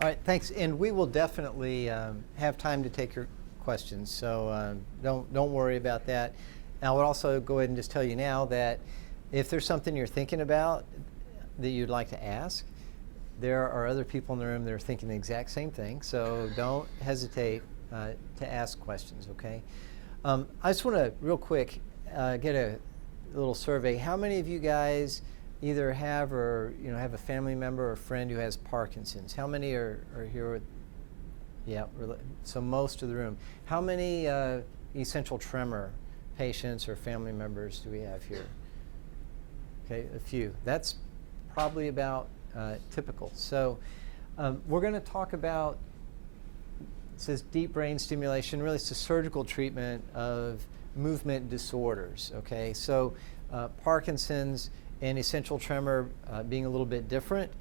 All right, thanks. And we will definitely have time to take your questions, so don't worry about that. And I would also go ahead and just tell you now that if there's something you're thinking about that you'd like to ask, there are other people in the room that are thinking the exact same thing, so don't hesitate to ask questions, okay? I just want to, real quick, get a little survey. How many of you guys either have or have a family member or friend who has Parkinson's? How many are here with, yeah, so most of the room. How many essential tremor patients or family members do we have here? Okay, a few. That's probably about typical. So we're going to talk about, it says deep brain stimulation. Really, it's a surgical treatment of movement disorders, okay? So Parkinson's and essential tremor being a little bit different,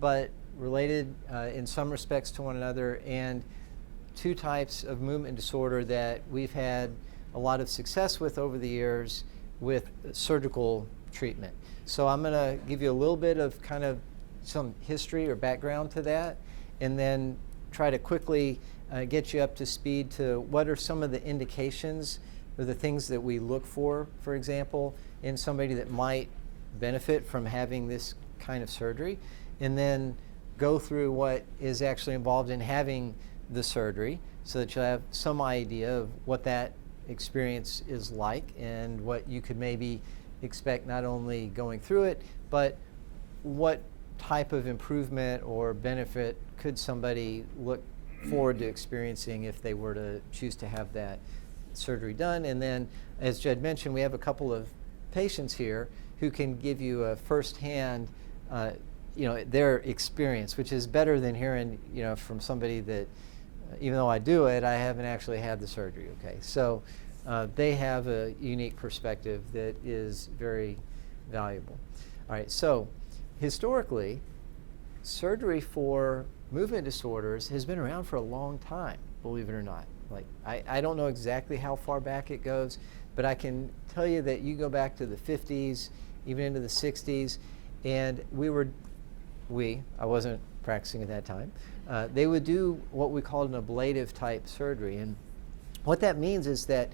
but related in some respects to one another, and two types of movement disorder that we've had a lot of success with over the years with surgical treatment. So I'm going to give you a little bit of kind of some history or background to that, and then try to quickly get you up to speed to what are some of the indications or the things that we look for example, in somebody that might benefit from having this kind of surgery, and then go through what is actually involved in having the surgery so that you'll have some idea of what that experience is like and what you could maybe expect not only going through it, but what type of improvement or benefit could somebody look forward to experiencing if they were to choose to have that surgery done. And then, as Jed mentioned, we have a couple of patients here who can give you a firsthand, their experience, which is better than hearing, from somebody that, even though I do it, I haven't actually had the surgery. Okay, so they have a unique perspective that is very valuable. All right, so historically, surgery for movement disorders has been around for a long time, believe it or not. Like, I don't know exactly how far back it goes, but I can tell you that you go back to the 50s, even into the 60s, and I wasn't practicing at that time, they would do what we called an ablative type surgery. And what that means is that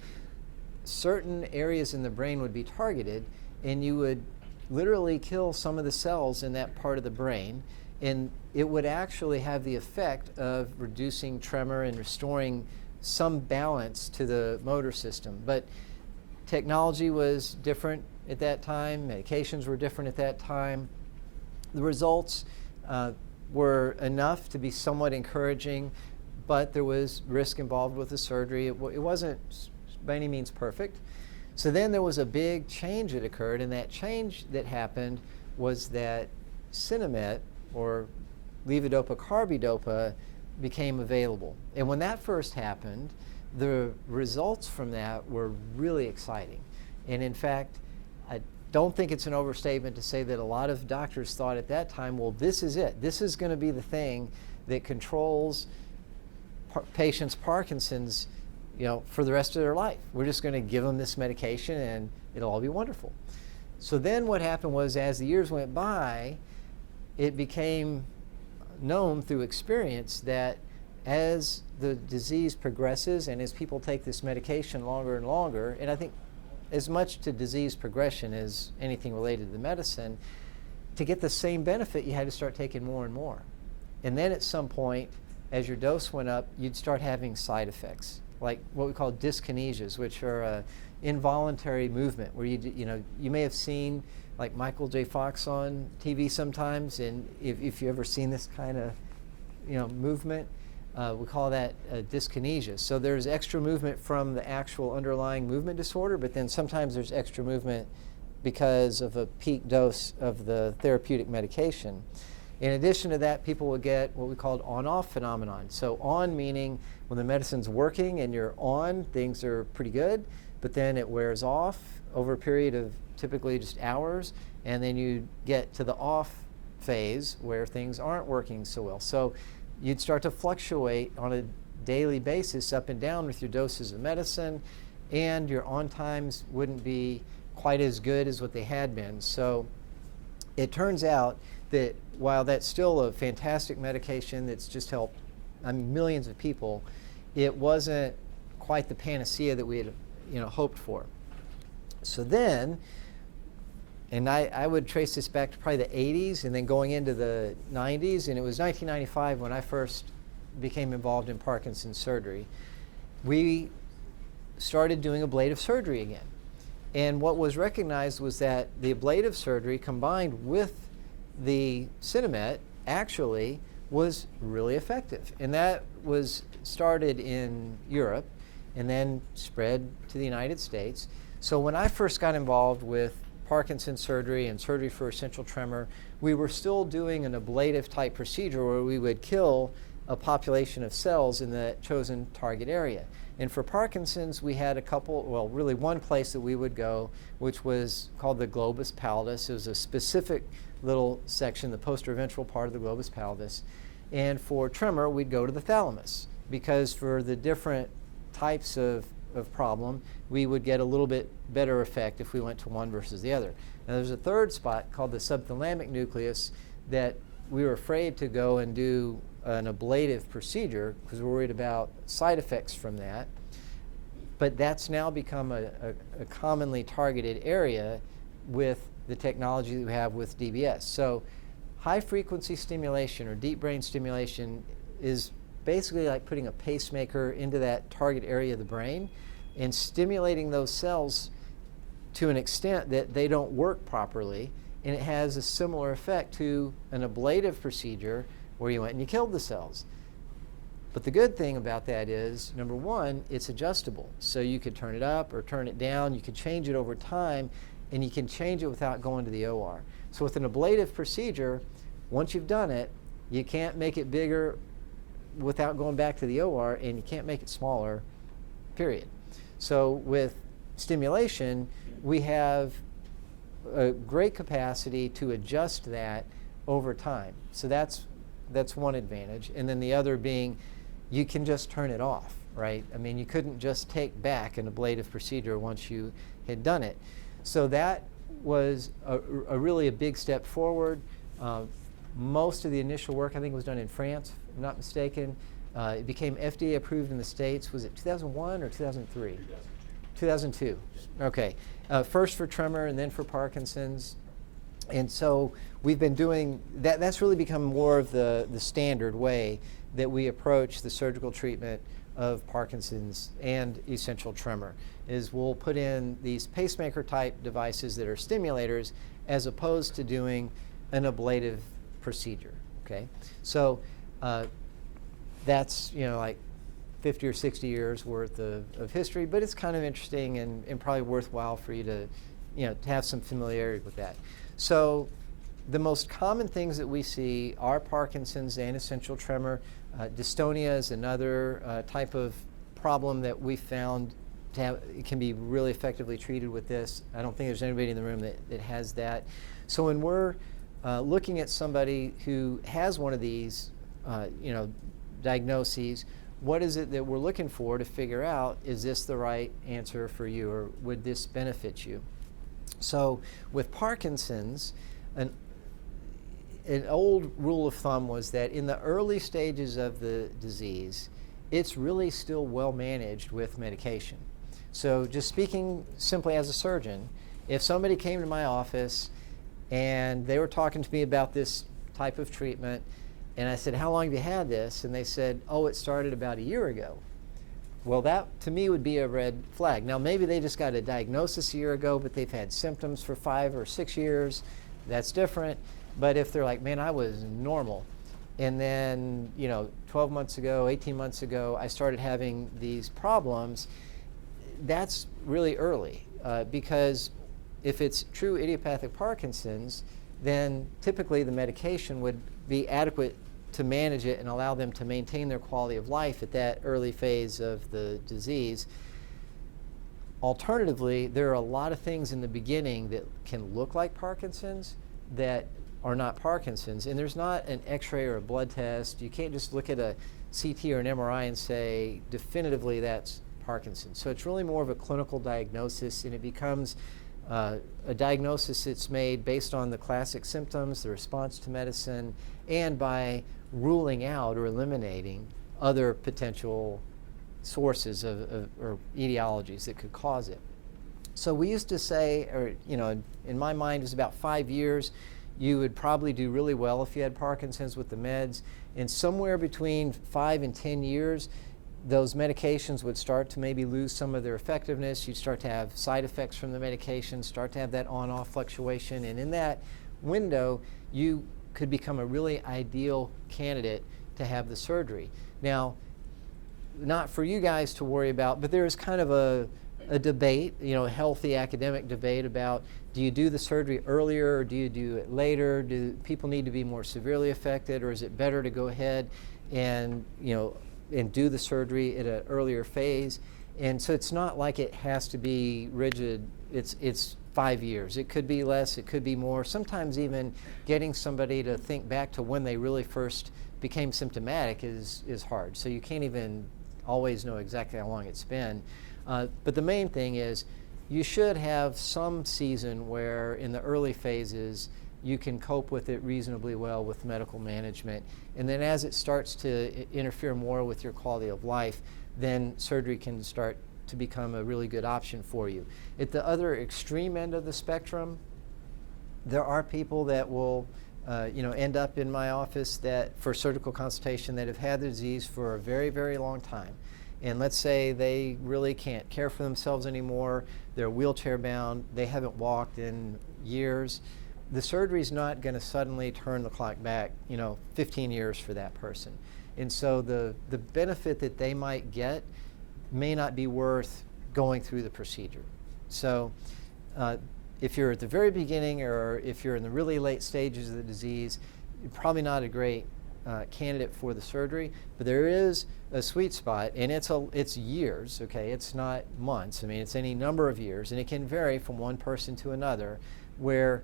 certain areas in the brain would be targeted, and you would literally kill some of the cells in that part of the brain, and it would actually have the effect of reducing tremor and restoring some balance to the motor system. But technology was different at that time, medications were different at that time. The results were enough to be somewhat encouraging, but there was risk involved with the surgery. It wasn't by any means perfect. So then there was a big change that occurred, and that change that happened was that Sinemet, or levodopa-carbidopa, became available. And when that first happened, the results from that were really exciting. And in fact, I don't think it's an overstatement to say that a lot of doctors thought at that time, well, this is it. This is going to be the thing that controls patients' Parkinson's, for the rest of their life. We're just going to give them this medication and it'll all be wonderful. So then what happened was, as the years went by, it became known through experience that as the disease progresses and as people take this medication longer and longer, and I think as much to disease progression as anything related to the medicine, to get the same benefit, you had to start taking more and more. And then at some point, as your dose went up, you'd start having side effects, like what we call dyskinesias, which are involuntary movement, where you may have seen like Michael J. Fox on TV sometimes, and if you ever seen this kind of movement, we call that dyskinesia. So there's extra movement from the actual underlying movement disorder, but then sometimes there's extra movement because of a peak dose of the therapeutic medication. In addition to that, people will get what we call on-off phenomenon. So on meaning when the medicine's working and you're on, things are pretty good, but then it wears off over a period of typically just hours, and then you get to the off phase where things aren't working so well. So you'd start to fluctuate on a daily basis up and down with your doses of medicine, and your on times wouldn't be quite as good as what they had been. So it turns out that while that's still a fantastic medication that's just helped millions of people, it wasn't quite the panacea that we had hoped for. So then, and I would trace this back to probably the 80s and then going into the 90s, and it was 1995 when I first became involved in Parkinson's surgery. We started doing ablative surgery again. And what was recognized was that the ablative surgery combined with the Cinemet actually was really effective. And that was started in Europe and then spread to the United States. So when I first got involved with Parkinson's surgery and surgery for essential tremor, we were still doing an ablative type procedure where we would kill a population of cells in the chosen target area. And for Parkinson's, we had a couple, well, really one place that we would go, which was called the globus pallidus. It was a specific little section, the posteroventral part of the globus pallidus. And for tremor, we'd go to the thalamus, because for the different types of problem, we would get a little bit better effect if we went to one versus the other. Now there's a third spot called the subthalamic nucleus that we were afraid to go and do an ablative procedure because we're worried about side effects from that. But that's now become a commonly targeted area with the technology that we have with DBS. So high frequency stimulation or deep brain stimulation is basically like putting a pacemaker into that target area of the brain and stimulating those cells to an extent that they don't work properly, and it has a similar effect to an ablative procedure where you went and you killed the cells. But the good thing about that is, number one, it's adjustable. So you could turn it up or turn it down, you could change it over time, and you can change it without going to the OR. So with an ablative procedure, once you've done it, you can't make it bigger without going back to the OR, and you can't make it smaller, period. So with stimulation, we have a great capacity to adjust that over time. So that's one advantage. And then the other being, you can just turn it off, right? I mean, you couldn't just take back an ablative procedure once you had done it. So that was a really big step forward. Most of the initial work, I think, was done in France, if I'm not mistaken. It became FDA approved in the States. Was it 2001 or 2003? 2002. Okay. First for tremor and then for Parkinson's. And so we've been doing that. That's really become more of the standard way that we approach the surgical treatment of Parkinson's and essential tremor, is we'll put in these pacemaker type devices that are stimulators as opposed to doing an ablative procedure. Okay, so that's like 50 or 60 years worth of history, but it's kind of interesting and probably worthwhile for you to have some familiarity with that. So the most common things that we see are Parkinson's and essential tremor. Dystonia is another type of problem that we found it can be really effectively treated with this. I don't think there's anybody in the room that has that. So when we're looking at somebody who has one of these diagnoses, what is it that we're looking for to figure out, is this the right answer for you, or would this benefit you? So with Parkinson's, an old rule of thumb was that in the early stages of the disease, it's really still well managed with medication. So just speaking simply as a surgeon, if somebody came to my office and they were talking to me about this type of treatment, and I said, how long have you had this? And they said, oh, it started about a year ago. Well, that to me would be a red flag. Now, maybe they just got a diagnosis a year ago, but they've had symptoms for 5 or 6 years. That's different. But if they're like, man, I was normal, and then 12 months ago, 18 months ago, I started having these problems, that's really early. Because if it's true idiopathic Parkinson's, then typically the medication would be adequate to manage it and allow them to maintain their quality of life at that early phase of the disease. Alternatively, there are a lot of things in the beginning that can look like Parkinson's that are not Parkinson's, and there's not an x-ray or a blood test. You can't just look at a CT or an MRI and say definitively that's Parkinson's. So it's really more of a clinical diagnosis, and it becomes a diagnosis that's made based on the classic symptoms, the response to medicine, and by ruling out or eliminating other potential sources or etiologies that could cause it. So we used to say, or in my mind it was about 5 years, you would probably do really well if you had Parkinson's with the meds. And somewhere between 5 and 10 years, those medications would start to maybe lose some of their effectiveness. You'd start to have side effects from the medication, start to have that on-off fluctuation. And in that window, you could become a really ideal candidate to have the surgery. Now, not for you guys to worry about, but there is kind of a debate, a healthy academic debate about, do you do the surgery earlier or do you do it later? Do people need to be more severely affected, or is it better to go ahead and do the surgery at an earlier phase? And so it's not like it has to be rigid. It's 5 years. It could be less, it could be more. Sometimes even getting somebody to think back to when they really first became symptomatic is hard. So you can't even always know exactly how long it's been. But the main thing is you should have some season where in the early phases you can cope with it reasonably well with medical management. And then as it starts to interfere more with your quality of life, then surgery can start to become a really good option for you. At the other extreme end of the spectrum, there are people that will end up in my office that for surgical consultation that have had the disease for a very, very long time. And let's say they really can't care for themselves anymore, they're wheelchair bound, they haven't walked in years. The surgery's not going to suddenly turn the clock back, 15 years for that person. And so the benefit that they might get may not be worth going through the procedure. So if you're at the very beginning or if you're in the really late stages of the disease, you're probably not a great candidate for the surgery, but there is a sweet spot, and it's years, okay? It's not months. I mean, it's any number of years, and it can vary from one person to another, where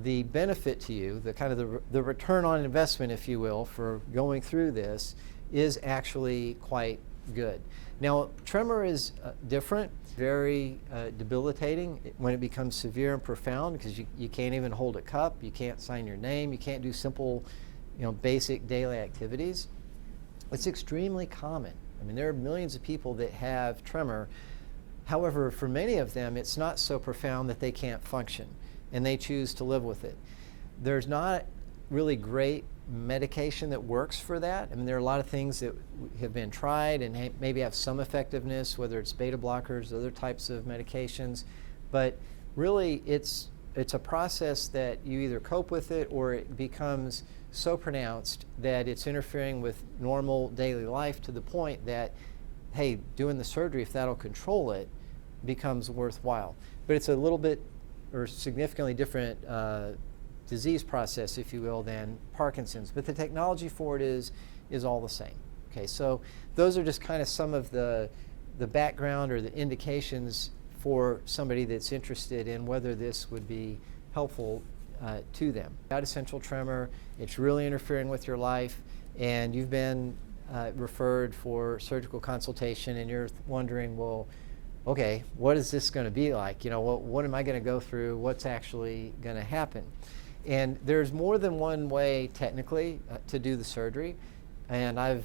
the benefit to you, the return on investment, if you will, for going through this is actually quite good. Now, tremor is different, very debilitating when it becomes severe and profound, because you can't even hold a cup, you can't sign your name, you can't do simple basic daily activities. It's extremely common. I mean, there are millions of people that have tremor. However, for many of them, it's not so profound that they can't function, and they choose to live with it. There's not really great medication that works for that. I mean, there are a lot of things that have been tried and maybe have some effectiveness, whether it's beta blockers, other types of medications, but really it's a process that you either cope with it or it becomes so pronounced that it's interfering with normal daily life to the point that, hey, doing the surgery, if that'll control it, becomes worthwhile. But it's a little bit or significantly different disease process, if you will, than Parkinson's. But the technology for it is all the same. Okay, so those are just kind of some of the background or the indications for somebody that's interested in whether this would be helpful to them. Got essential tremor, it's really interfering with your life, and you've been referred for surgical consultation, and you're wondering, well, okay, what is this going to be like? What am I going to go through? What's actually going to happen? And there's more than one way, technically, to do the surgery, and I've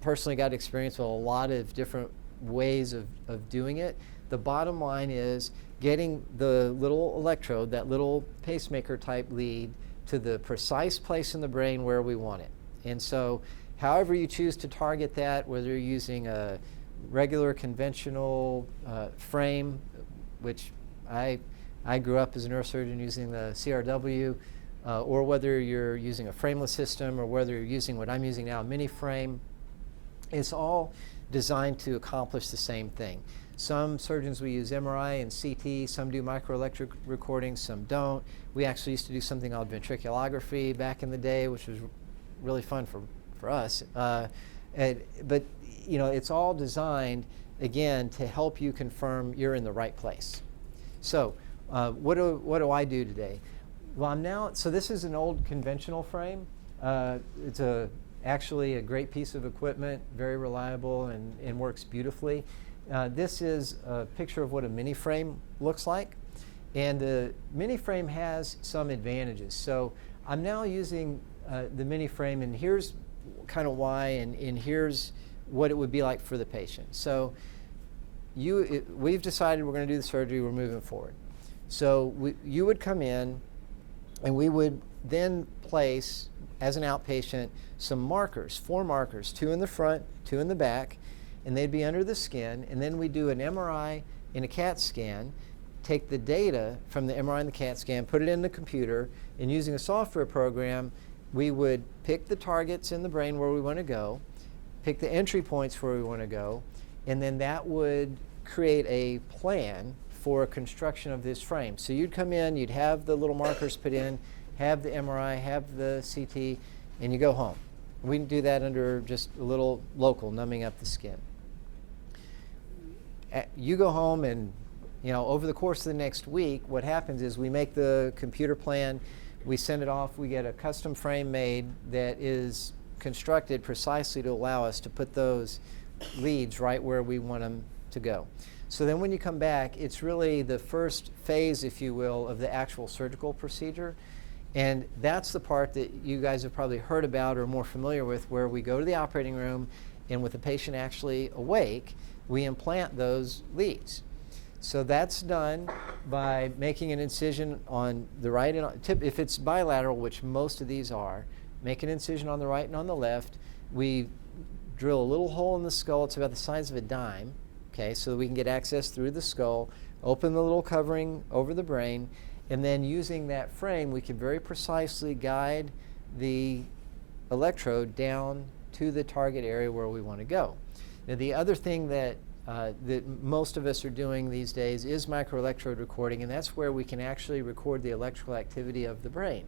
personally got experience with a lot of different ways of doing it. The bottom line is getting the little electrode, that little pacemaker type lead, to the precise place in the brain where we want it. And so however you choose to target that, whether you're using a regular conventional frame, which I grew up as a neurosurgeon using the CRW, or whether you're using a frameless system, or whether you're using what I'm using now, a mini frame, it's all designed to accomplish the same thing. Some surgeons will use MRI and CT, some do microelectric recordings, some don't. We actually used to do something called ventriculography back in the day, which was really fun for us. But it's all designed, again, to help you confirm you're in the right place. So what do I do today? Well, so this is an old conventional frame. It's actually a great piece of equipment, very reliable and works beautifully. This is a picture of what a mini frame looks like. And the mini frame has some advantages. So I'm now using the mini frame, and here's kind of why, and here's what it would be like for the patient. So we've decided we're going to do the surgery, we're moving forward. So you would come in, and we would then place, as an outpatient, some markers, 4 markers, 2 in the front, 2 in the back, and they'd be under the skin, and then we do an MRI and a CAT scan, take the data from the MRI and the CAT scan, put it in the computer, and using a software program, we would pick the targets in the brain where we want to go, pick the entry points where we want to go, and then that would create a plan for a construction of this frame. So you'd come in, you'd have the little markers put in, have the MRI, have the CT, and you go home. We can do that under just a little local, numbing up the skin. You go home, and over the course of the next week, what happens is we make the computer plan, we send it off, we get a custom frame made that is constructed precisely to allow us to put those leads right where we want them to go. So then when you come back, it's really the first phase, if you will, of the actual surgical procedure. And that's the part that you guys have probably heard about or are more familiar with, where we go to the operating room, and with the patient actually awake, we implant those leads. So that's done by making an incision on the right and if it's bilateral, which most of these are, make an incision on the right and on the left. We drill a little hole in the skull. It's about the size of a dime, okay, so that we can get access through the skull, open the little covering over the brain, and then using that frame, we can very precisely guide the electrode down to the target area where we want to go. Now, the other thing that most of us are doing these days is microelectrode recording, and that's where we can actually record the electrical activity of the brain.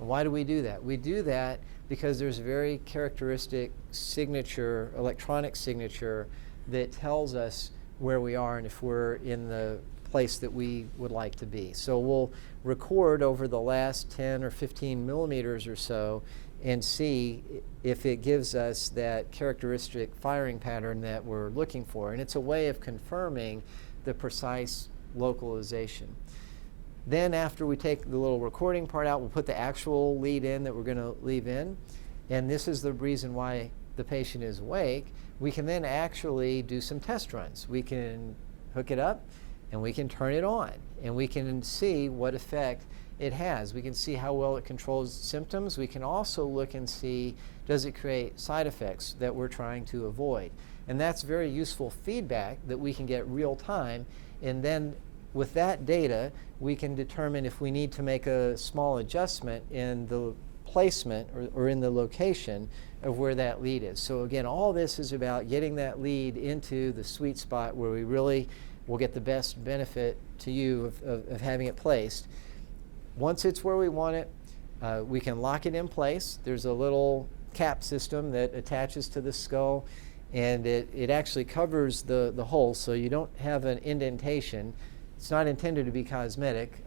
And why do we do that? We do that because there's a very characteristic signature, electronic signature, that tells us where we are and if we're in the place that we would like to be. So we'll record over the last 10 or 15 millimeters or so and see if it gives us that characteristic firing pattern that we're looking for. And it's a way of confirming the precise localization. Then after we take the little recording part out, we'll put the actual lead in that we're going to leave in. And this is the reason why the patient is awake. We can then actually do some test runs. We can hook it up, and we can turn it on, and we can see what effect it has. We can see how well it controls symptoms. We can also look and see, does it create side effects that we're trying to avoid? And that's very useful feedback that we can get real time, and then with that data, we can determine if we need to make a small adjustment in the placement or in the location of where that lead is. So again, all this is about getting that lead into the sweet spot where we really will get the best benefit to you of having it placed. Once it's where we want it, we can lock it in place. There's a little cap system that attaches to the skull, and it actually covers the hole, so you don't have an indentation. It's not intended to be cosmetic.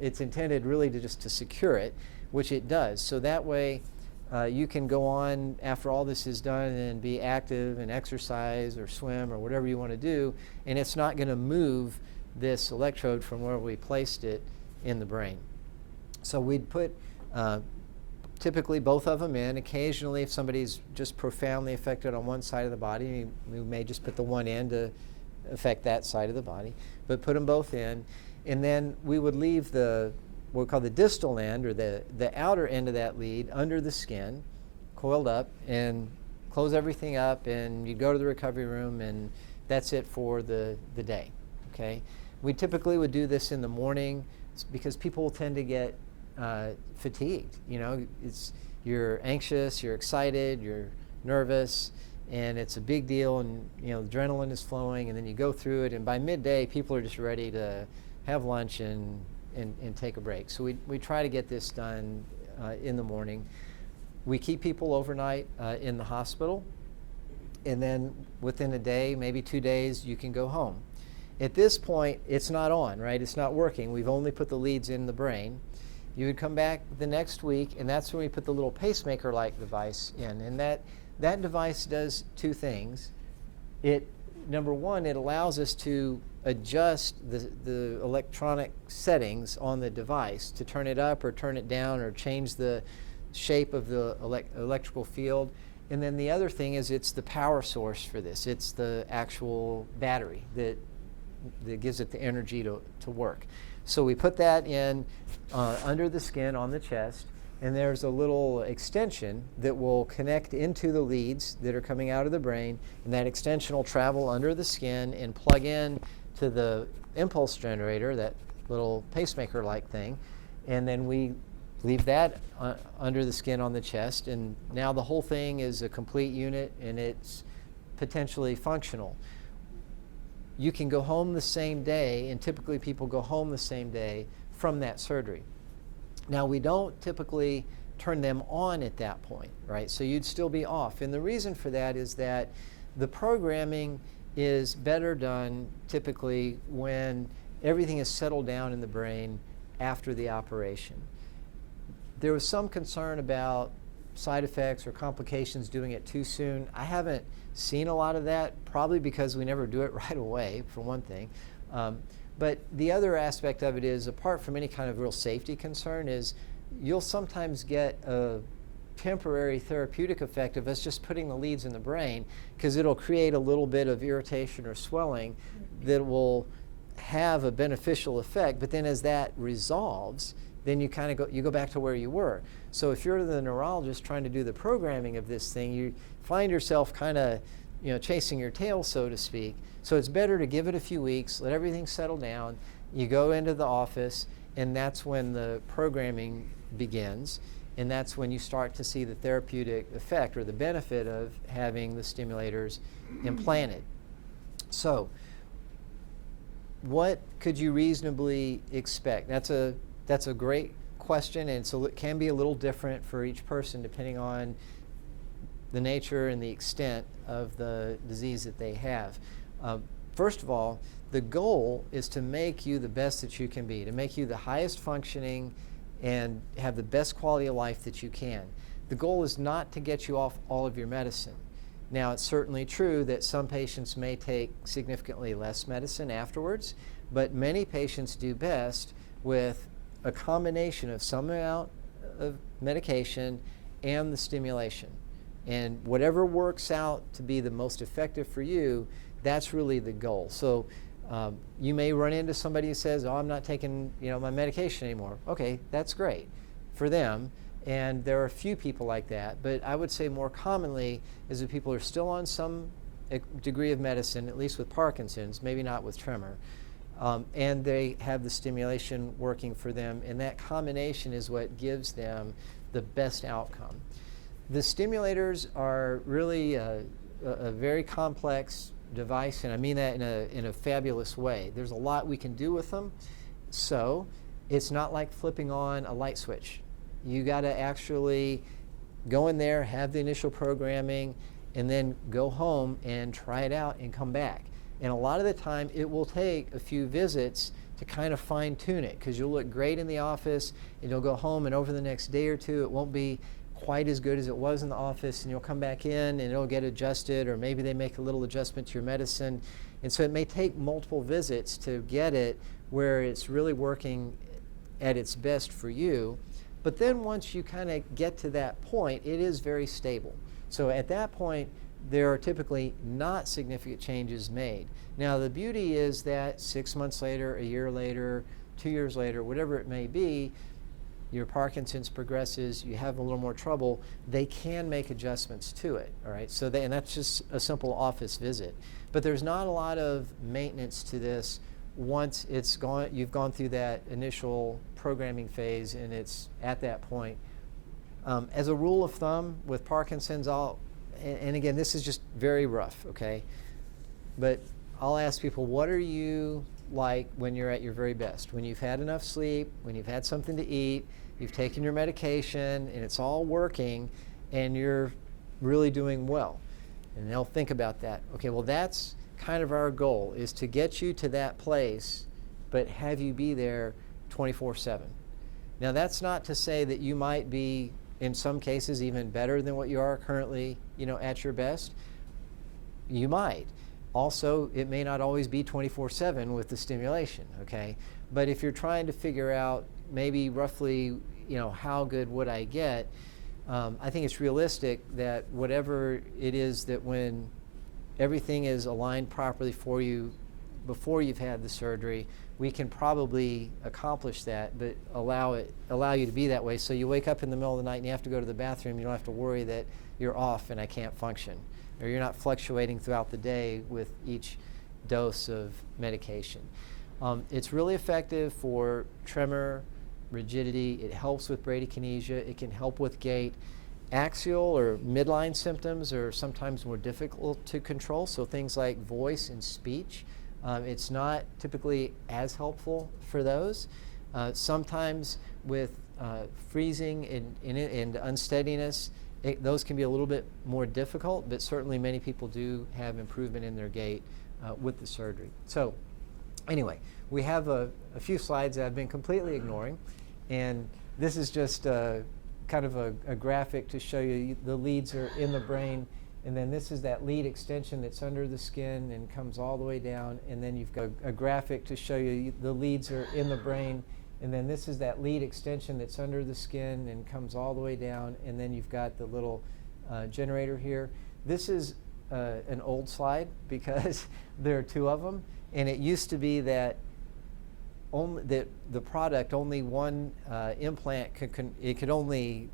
It's intended really to secure it, which it does. So that way you can go on after all this is done and be active and exercise or swim or whatever you want to do, and it's not going to move this electrode from where we placed it in the brain. So we'd put typically both of them in. Occasionally, if somebody's just profoundly affected on one side of the body, we may just put the one in to affect that side of the body, but put them both in. And then we would leave what we call the distal end, or the outer end of that lead, under the skin, coiled up, and close everything up, and you go to the recovery room, and that's it for the day, okay? We typically would do this in the morning because people tend to get fatigued. You're anxious, you're excited, you're nervous, and it's a big deal, and adrenaline is flowing, and then you go through it, and by midday people are just ready to have lunch and take a break. So we try to get this done in the morning. We keep people overnight in the hospital, and then within a day, maybe 2 days, you can go home. At this point, it's not on, right? It's not working. We've only put the leads in the brain. You would come back the next week, and that's when we put the little pacemaker-like device in. And that device does two things. Number one, it allows us to adjust the electronic settings on the device to turn it up or turn it down or change the shape of the electrical field. And then the other thing is it's the power source for this. It's the actual battery that gives it the energy to work. So we put that in under the skin on the chest, and there's a little extension that will connect into the leads that are coming out of the brain, and that extension will travel under the skin and plug in to the impulse generator, that little pacemaker-like thing, and then we leave that under the skin on the chest, and now the whole thing is a complete unit and it's potentially functional. You can go home the same day, and typically people go home the same day from that surgery. Now, we don't typically turn them on at that point, right? So you'd still be off. And the reason for that is that the programming is better done typically when everything is settled down in the brain after the operation. There was some concern about side effects or complications doing it too soon. I haven't seen a lot of that, probably because we never do it right away, for one thing. But the other aspect of it is, apart from any kind of real safety concern, is you'll sometimes get a temporary therapeutic effect of us just putting the leads in the brain, because it'll create a little bit of irritation or swelling that will have a beneficial effect. But then as that resolves, then you kind of go back to where you were. So if you're the neurologist trying to do the programming of this thing, you find yourself kind of, chasing your tail, so to speak. So it's better to give it a few weeks, let everything settle down. You go into the office, and that's when the programming begins, and that's when you start to see the therapeutic effect or the benefit of having the stimulators implanted. So what could you reasonably expect? That's a great question, and so it can be a little different for each person depending on the nature and the extent of the disease that they have. First of all, the goal is to make you the best that you can be, to make you the highest functioning and have the best quality of life that you can. The goal is not to get you off all of your medicine. Now, it's certainly true that some patients may take significantly less medicine afterwards, but many patients do best with a combination of some amount of medication and the stimulation. And whatever works out to be the most effective for you, that's really the goal. So you may run into somebody who says, oh, I'm not taking my medication anymore. Okay, that's great for them. And there are a few people like that. But I would say more commonly is that people are still on some degree of medicine, at least with Parkinson's, maybe not with tremor. And they have the stimulation working for them. And that combination is what gives them the best outcome. The stimulators are really a very complex device, and I mean that in a fabulous way. There's a lot we can do with them, so it's not like flipping on a light switch. You got to actually go in there, have the initial programming, and then go home and try it out and come back. And a lot of the time, it will take a few visits to kind of fine-tune it, because you'll look great in the office, and you'll go home, and over the next day or two, it won't be quite as good as it was in the office, and you'll come back in and it'll get adjusted, or maybe they make a little adjustment to your medicine. And so it may take multiple visits to get it where it's really working at its best for you. But then once you kind of get to that point, it is very stable. So at that point, there are typically not significant changes made. Now, the beauty is that 6 months later, a year later, 2 years later, whatever it may be, your Parkinson's progresses, you have a little more trouble, they can make adjustments to it, all right? So and that's just a simple office visit. But there's not a lot of maintenance to this once it's gone, you've gone through that initial programming phase, and it's at that point. As a rule of thumb with Parkinson's, and again, this is just very rough, okay? But I'll ask people, what are you like when you're at your very best? When you've had enough sleep, when you've had something to eat, you've taken your medication, and it's all working, and you're really doing well. And they'll think about that. Okay, well, that's kind of our goal, is to get you to that place, but have you be there 24/7. Now, that's not to say that you might be, in some cases, even better than what you are currently, at your best. You might. Also, it may not always be 24/7 with the stimulation, okay? But if you're trying to figure out maybe roughly, how good would I get, I think it's realistic that whatever it is, that when everything is aligned properly for you before you've had the surgery, we can probably accomplish that, but allow you to be that way. So you wake up in the middle of the night and you have to go to the bathroom, you don't have to worry that you're off and I can't function, or you're not fluctuating throughout the day with each dose of medication. It's really effective for tremor, rigidity. It helps with bradykinesia. It can help with gait. Axial or midline symptoms are sometimes more difficult to control, so things like voice and speech. It's not typically as helpful for those. Sometimes with freezing and unsteadiness, those can be a little bit more difficult, but certainly many people do have improvement in their gait with the surgery. So anyway, we have a few slides that I've been completely ignoring, and this is just kind of a graphic to show you the leads are in the brain, and then this is that lead extension that's under the skin and comes all the way down, and then you've got a graphic to show you the leads are in the brain, and then this is that lead extension that's under the skin and comes all the way down, and then you've got the little generator here. This is an old slide because there are two of them, and it used to be that the product, only one implant could only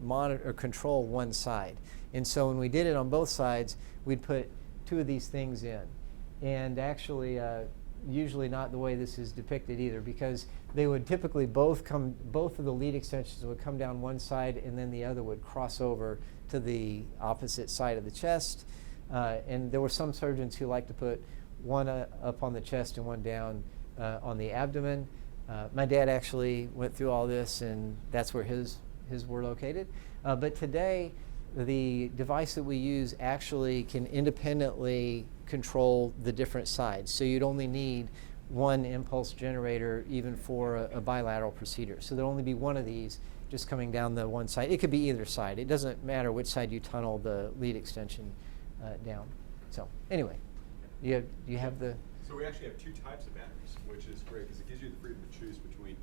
monitor or control one side. And so when we did it on both sides, we'd put two of these things in. And actually, usually not the way this is depicted either, because they would typically both of the lead extensions would come down one side, and then the other would cross over to the opposite side of the chest. And there were some surgeons who liked to put one up on the chest and one down on the abdomen. My dad actually went through all this, and that's where his were located. But today, the device that we use actually can independently control the different sides. So you'd only need one impulse generator even for a bilateral procedure. So there'll only be one of these just coming down the one side. It could be either side. It doesn't matter which side you tunnel the lead extension down. So anyway, you have the... So we actually have two types of batteries, which is great because it gives you the freedom to choose between,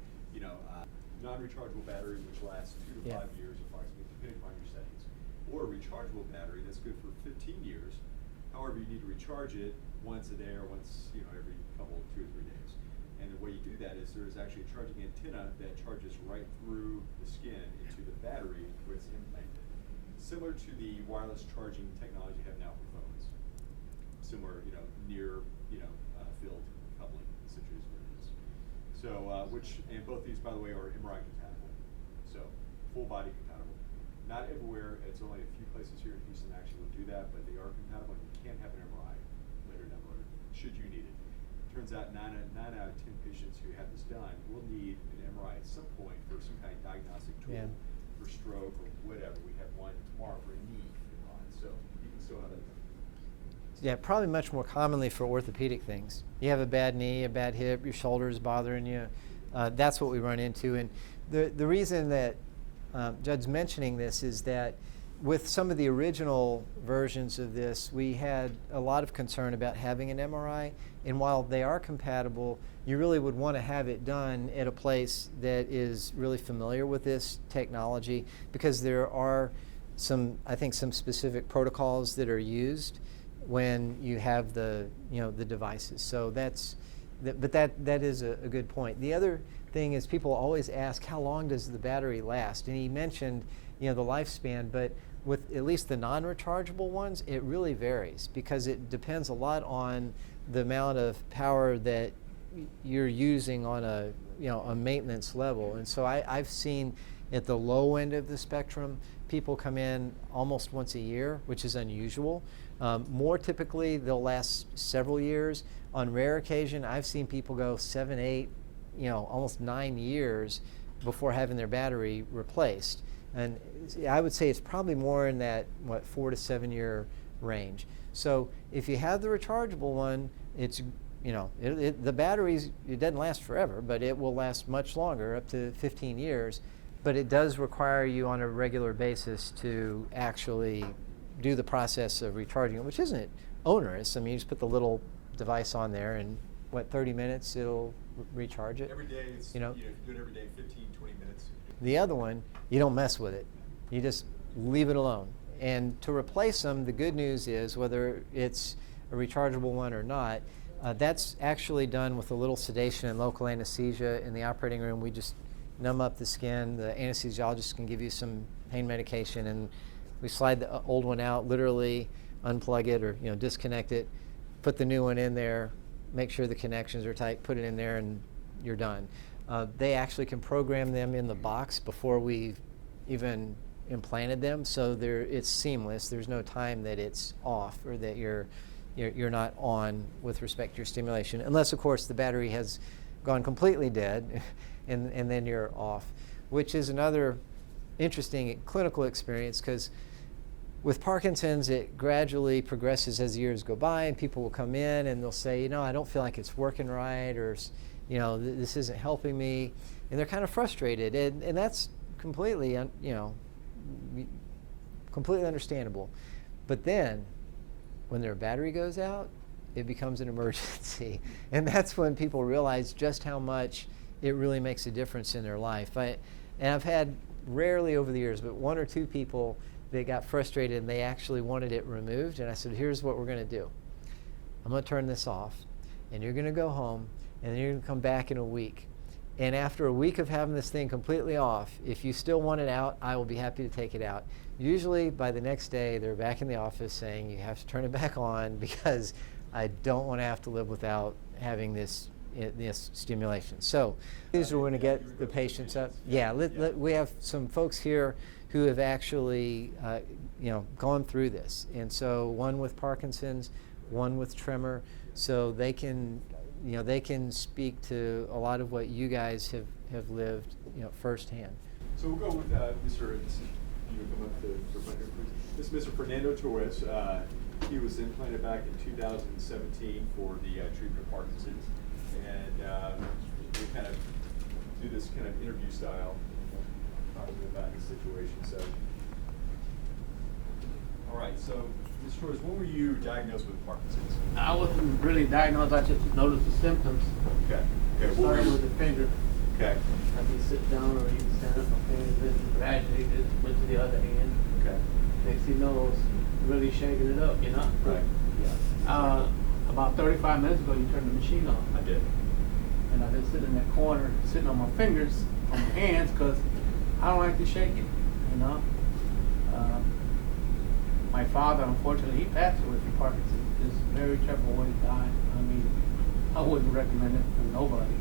non-rechargeable battery, which lasts 2 to 5 years approximately, depending upon your settings, or a rechargeable battery that's good for 15 years. However, you need to recharge it once a day or once, every couple, 2 or 3 days. And the way you do that is there is actually a charging antenna that charges right through the skin into the battery where it's implanted. Similar to the wireless charging technology you have now for phones. Similar, near, field coupling essentially is what it is. So, and both these, by the way, are MRI compatible. So, full body compatible. Not everywhere, it's only a few places here in Houston actually will do that, but they are compatible, and you can have an MRI later down the road, should you need it. Turns out 9 out of 10 patients who have this done will need an MRI at some point for some kind of diagnostic tool, for stroke or whatever. We have one tomorrow for a knee MRI, so you can still have that done. Yeah, probably much more commonly for orthopedic things. You have a bad knee, a bad hip, your shoulder is bothering you. That's what we run into. And the reason that Judd's mentioning this is that with some of the original versions of this, we had a lot of concern about having an MRI. And while they are compatible, you really would want to have it done at a place that is really familiar with this technology, because there are some specific protocols that are used when you have the devices. So that is a good point. The other thing is, people always ask, how long does the battery last? And he mentioned the lifespan, but with at least the non-rechargeable ones, it really varies, because it depends a lot on the amount of power that you're using on a maintenance level. And so I've seen at the low end of the spectrum, people come in almost once a year, which is unusual. More typically, they'll last several years. On rare occasion, I've seen people go 7, 8, almost 9 years before having their battery replaced. And I would say it's probably more in that 4 to 7 year range. So if you have the rechargeable one, it's the batteries, it doesn't last forever, but it will last much longer, up to 15 years. But it does require you on a regular basis to actually do the process of recharging it, which isn't onerous. I mean, you just put the little device on there, and what, 30 minutes it'll recharge it. Every day, it's, You know? if you do it every day, 15, 20 minutes. The other one, you don't mess with it. You just leave it alone. And to replace them, the good news is, whether it's a rechargeable one or not, that's actually done with a little sedation and local anesthesia in the operating room. We just numb up the skin. The anesthesiologist can give you some pain medication, and we slide the old one out, literally unplug it or disconnect it, put the new one in there, make sure the connections are tight, put it in there, and you're done. They actually can program them in the box before we've even implanted them, so it's seamless. There's no time that it's off or that you're not on with respect to your stimulation, unless of course the battery has gone completely dead and then you're off, which is another interesting clinical experience, because with Parkinson's it gradually progresses as the years go by, and people will come in and they'll say, I don't feel like it's working right, or this isn't helping me, and they're kind of frustrated, and that's completely completely understandable. But then when their battery goes out, it becomes an emergency. And that's when people realize just how much it really makes a difference in their life. And I've had, rarely over the years, but one or two people that got frustrated and they actually wanted it removed. And I said, here's what we're going to do. I'm going to turn this off, and you're going to go home, and then you're going to come back in a week. And after a week of having this thing completely off, if you still want it out, I will be happy to take it out. Usually by the next day, they're back in the office saying, you have to turn it back on, because I don't want to have to live without having this stimulation. So these are going to get the patients up. Yeah, we have some folks here who have actually gone through this. And so one with Parkinson's, one with Tremor, so they can speak to a lot of what you guys have lived firsthand. So we'll go with Mr. You can come up to the front here, please. This is Mr. Fernando Torres. He was implanted back in 2017 for the treatment of Parkinson's, and we kind of do this kind of interview style, talking about his situation. So, all right. So, Mr. Torres, when were you diagnosed with Parkinson's? I wasn't really diagnosed. I just noticed the symptoms. Okay. Okay. Started with the finger. Okay. I can sit down or even stand up. My fingers then gradually just went to the other hand. Okay. Next thing you know, it's really shaking it up, Right. Yeah. About 35 minutes ago, you turned the machine on. I did. And I've been sitting in that corner, sitting on my fingers, on my hands, because I don't like to shake it, My father, unfortunately, he passed away from Parkinson's. It's very terrible way he died. I mean, I wouldn't recommend it for nobody.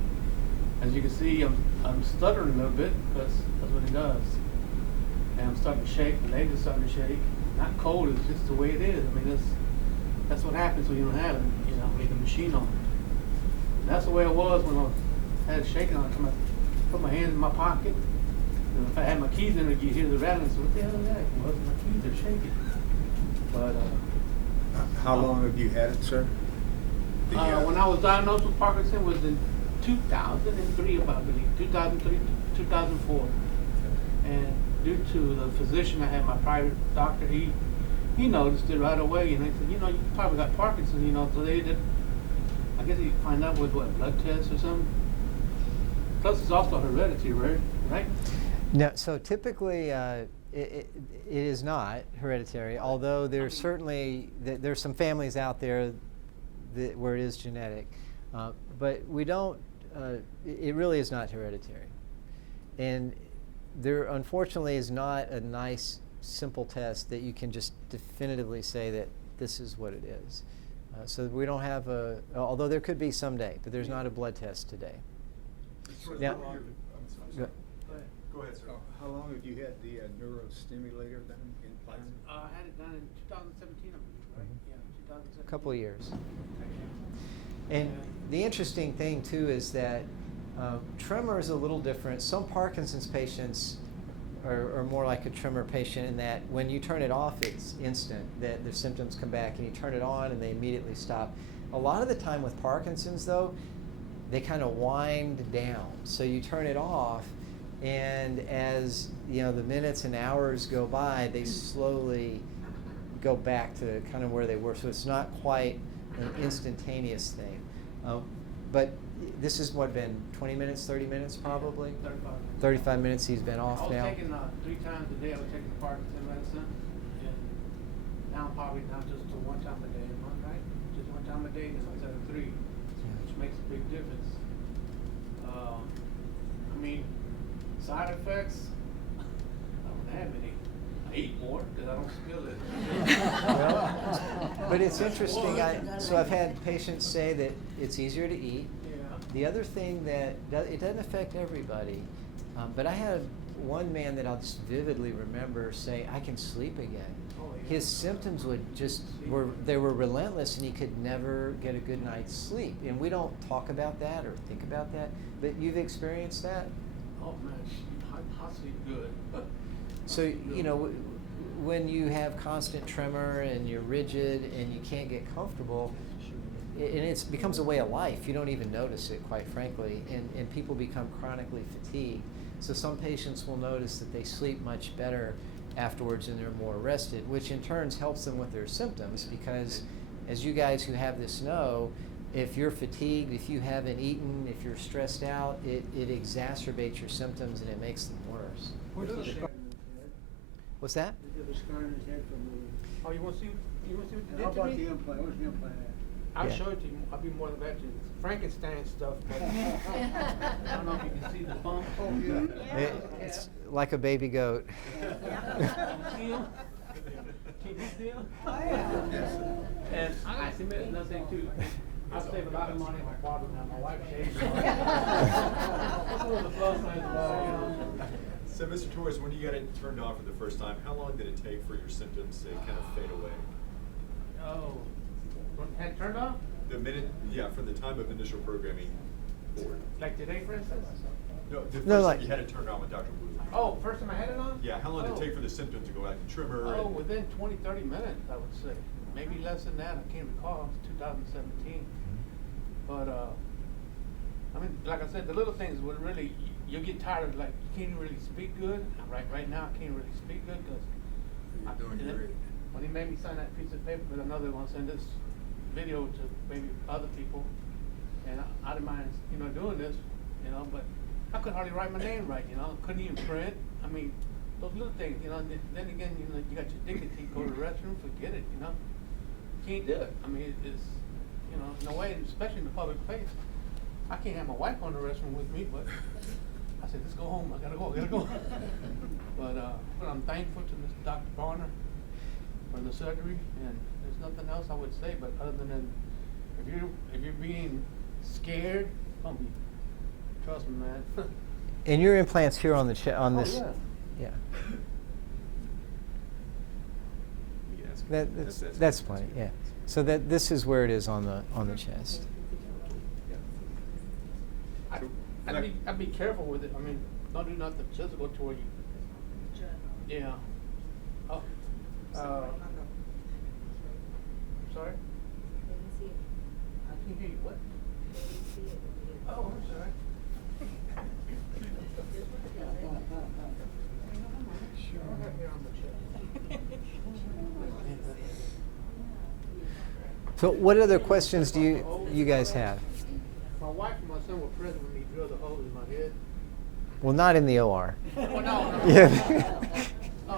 As you can see, I'm stuttering a little bit, because that's what it does. And I'm starting to shake, the legs are starting to shake. Not cold, it's just the way it is. I mean, that's what happens when you don't have it, with the machine on. And that's the way it was when I had it shaking on it. I put my hands in my pocket. And if I had my keys in it, you hear the rattling. So what the hell is that? Well, my keys are shaking. But how long have you had it, sir? when I was diagnosed with Parkinson was in 2003, I believe, 2003, 2004. And due to the physician, I had my private doctor, he noticed it right away, and they said, you probably got Parkinson's, so they did, I guess he find out with what, blood tests or something? Plus it's also hereditary, right? No, so typically it is not hereditary, although there's certainly, there's some families out there where it is genetic, but we don't, it really is not hereditary. And there unfortunately is not a nice simple test that you can just definitively say that this is what it is. So we don't have although there could be someday, but there's not a blood test today. Yeah. Go ahead, sir. How long have you had the neurostimulator then implanted? I had it done in 2017, I believe, right? Yeah, 2017. A couple of years. And the interesting thing too is that tremor is a little different. Some Parkinson's patients are more like a tremor patient in that when you turn it off, it's instant, that the symptoms come back, and you turn it on and they immediately stop. A lot of the time with Parkinson's though, they kind of wind down. So you turn it off, and as the minutes and hours go by, they slowly go back to kind of where they were. So it's not quite an instantaneous thing. But this has what been 20 minutes, 30 minutes probably? 35. 35 minutes he's been off I was now. taking 3 times a day. I was taking the Parkinson medicine, and now I'm probably down just to 1 time a day. Am I right? Just 1 time a day instead of 3, which makes a big difference. I mean, side effects. I don't have any. I eat more because I don't spill it. Well, but it's interesting. So I've had patients say that it's easier to eat. Yeah. The other thing that it doesn't affect everybody, but I had one man that I'll just vividly remember say, "I can sleep again." Oh, yeah. His symptoms were relentless, and he could never get a good night's sleep. And we don't talk about that or think about that, but you've experienced that. Oh man, I sleep good. So, you know, when you have constant tremor and you're rigid and you can't get comfortable, and it becomes a way of life. You don't even notice it, quite frankly, and people become chronically fatigued. So some patients will notice that they sleep much better afterwards and they're more rested, which in turn helps them with their symptoms, because as you guys who have this know, if you're fatigued, if you haven't eaten, if you're stressed out, it exacerbates your symptoms and it makes them worse. Where's the scar? What's that? The scar in his head from the. Oh, you want to see? You want to see what they How did to about me? the implant? Where's the implant at? I'll Yeah. show it to you. I'll be more than glad to. It's Frankenstein stuff. But I don't know if you can see the bump. Oh, yeah. It's like a baby goat. Can you see him? Can you see him? Oh, yeah. And I submit another thing too. I save a lot of money on my father now. My wife shaves. That's one of the plus sides about it, you know. So, Mr. Torres, when you got it turned on for the first time, how long did it take for your symptoms to kind of fade away? Oh, had it turned off? The minute, yeah, from the time of initial programming forward. Like today, for instance? No, the first No, time like- you had it turned on with Dr. Wu. Oh, first time I had it on? Yeah, how long did Oh. it take for the symptoms to go back to tremor? Oh, and- within 20, 30 minutes, I would say. Maybe less than that. I can't recall. It's 2017. But, I mean, like I said, the little things would really, you'll get tired of, like, you can't even really speak good. Right now, I can't really speak good because You're doing great. when he made me sign that piece of paper with another one, send this video to maybe other people, and I didn't mind, you know, doing this, you know, but I couldn't hardly write my name right, you know, couldn't even print. I mean, those little things, you know, and then again, you know, you got your dignity, go to the restroom, forget it, you know. Can't do it. I mean, it's, you know, in a way, especially in the public place. I can't have my wife on the restroom with me, but I said, let's go home. I gotta go. But I'm thankful to Mr. Dr. Bonnen for the surgery, and there's nothing else I would say, but other than if you're being scared, don't be. Trust me, man. And your implants here on the on this. Oh, Yeah. Yeah, That's plenty. Yeah. So this is where it is on the chest. I'd be careful with it. I mean, don't do nothing physical to where you. Yeah. Oh. Sorry? I can't hear you. What? Oh, I'm sorry. So what other questions do you guys have? My wife and my son were present when he drilled the hole in my head. Well, not in the OR. Well, no. Yeah.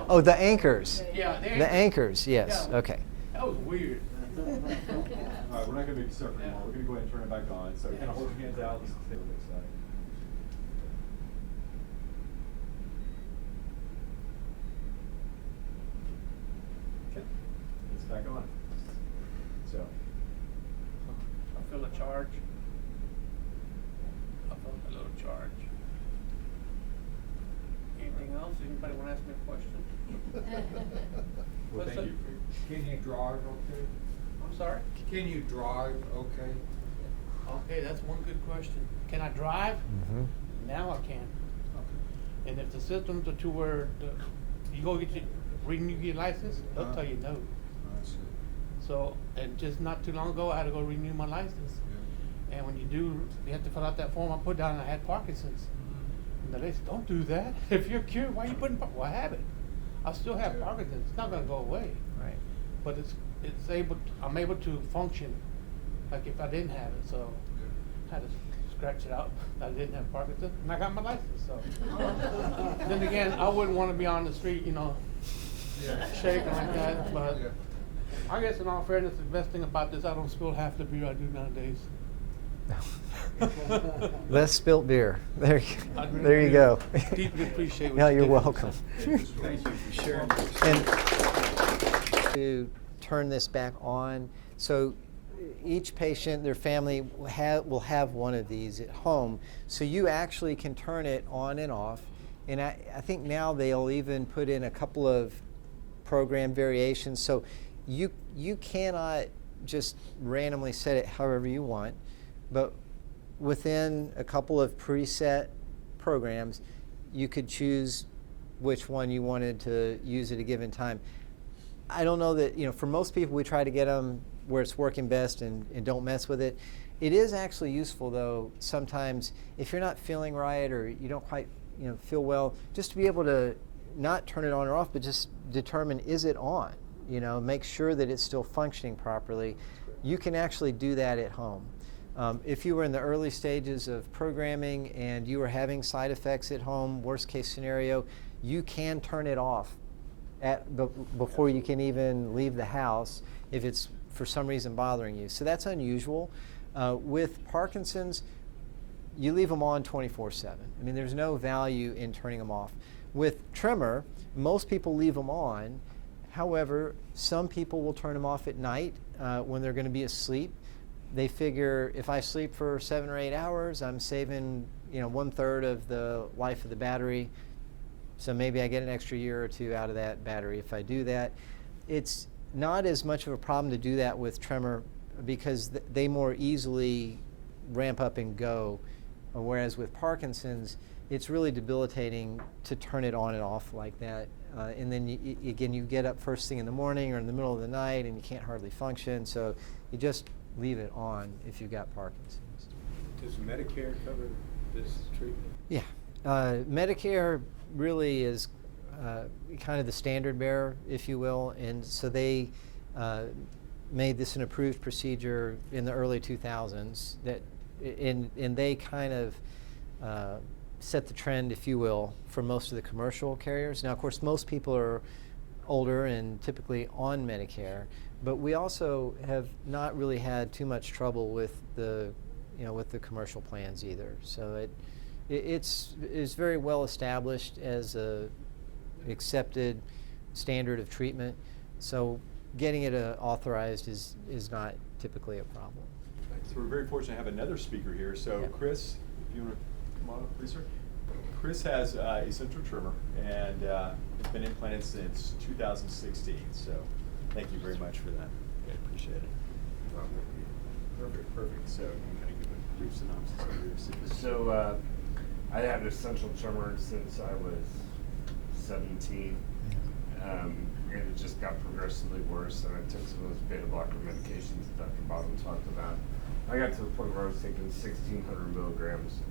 Oh, the anchors. Yeah, The anchors. Yes. Yeah. Okay. That was weird. All right, we're not gonna make you suffer anymore. We're gonna go ahead and turn it back on. So kind of hold your hands out. Let's stay with this side. Okay, it's back on. So, I feel a charge. I felt a little charge. Anything else? Anybody want to ask me a question? well, What's thank up? you. Can you drive okay? I'm sorry? Can you drive okay? Okay, that's one good question. Can I drive? Mm-hmm. Now I can. And if the symptoms are to where you go get renew your license, they'll tell you no. I see. So, and just not too long ago, I had to go renew my license. Yeah. And when you do, you have to fill out that form. I put down I had Parkinson's. And the lady said, don't do that. If you're cured, why are you putting, well, I have it. I still have Yeah. Parkinson's. It's not going to go away. Right. but I'm able to function like if I didn't have it, so I had to scratch it out. I didn't have Parkinson's, and I got my license, so. Then again, I wouldn't want to be on the street, shaking like that, but I guess in all fairness, the best thing about this, I don't spill half the beer I do nowadays. Less spilt beer. There I you, really there you go. Deeply appreciate what No, you you're did. welcome. Thank you for sharing. And to turn this back on, so each patient, their family will have one of these at home, so you actually can turn it on and off. And I think now they'll even put in a couple of program variations, so you cannot just randomly set it however you want, but within a couple of preset programs, you could choose which one you wanted to use at a given time. I don't know that, for most people, we try to get them where it's working best and don't mess with it. It is actually useful, though, sometimes if you're not feeling right or you don't quite feel well, just to be able to not turn it on or off, but just determine, is it on? Make sure that it's still functioning properly. You can actually do that at home. If you were in the early stages of programming and you were having side effects at home, worst case scenario, you can turn it off before you can even leave the house if it's for some reason bothering you. So that's unusual. With Parkinson's, you leave them on 24/7. I mean, there's no value in turning them off. With Tremor, most people leave them on. However, some people will turn them off at night when they're going to be asleep. They figure if I sleep for 7 or 8 hours, I'm saving 1/3 of the life of the battery. So maybe I get an extra year or two out of that battery if I do that. It's not as much of a problem to do that with Tremor because they more easily ramp up and go, whereas with Parkinson's, it's really debilitating to turn it on and off like that. And then you get up first thing in the morning or in the middle of the night and you can't hardly function, so you just leave it on if you've got Parkinson's. Does Medicare cover this treatment? Yeah, Medicare really is kind of the standard bearer, if you will, and so they made this an approved procedure in the early 2000s and they kind of set the trend, if you will, for most of the commercial carriers. Now, of course, most people are older and typically on Medicare, but we also have not really had too much trouble with the commercial plans either. So it's very well established as a accepted standard of treatment. So getting it authorized is not typically a problem. So we're very fortunate to have another speaker here. So Yep. Chris, if you want to come on up, please, sir. Chris has essential tremor and it's been implanted since 2016. So thank you very much for that. I appreciate it. Perfect. So you can kind of give a brief synopsis of your situation. So I had essential tremor since I was 17, and it just got progressively worse, and I took some of those beta blocker medications that Dr. Bonnen talked about. I got to the point where I was taking 1,600 milligrams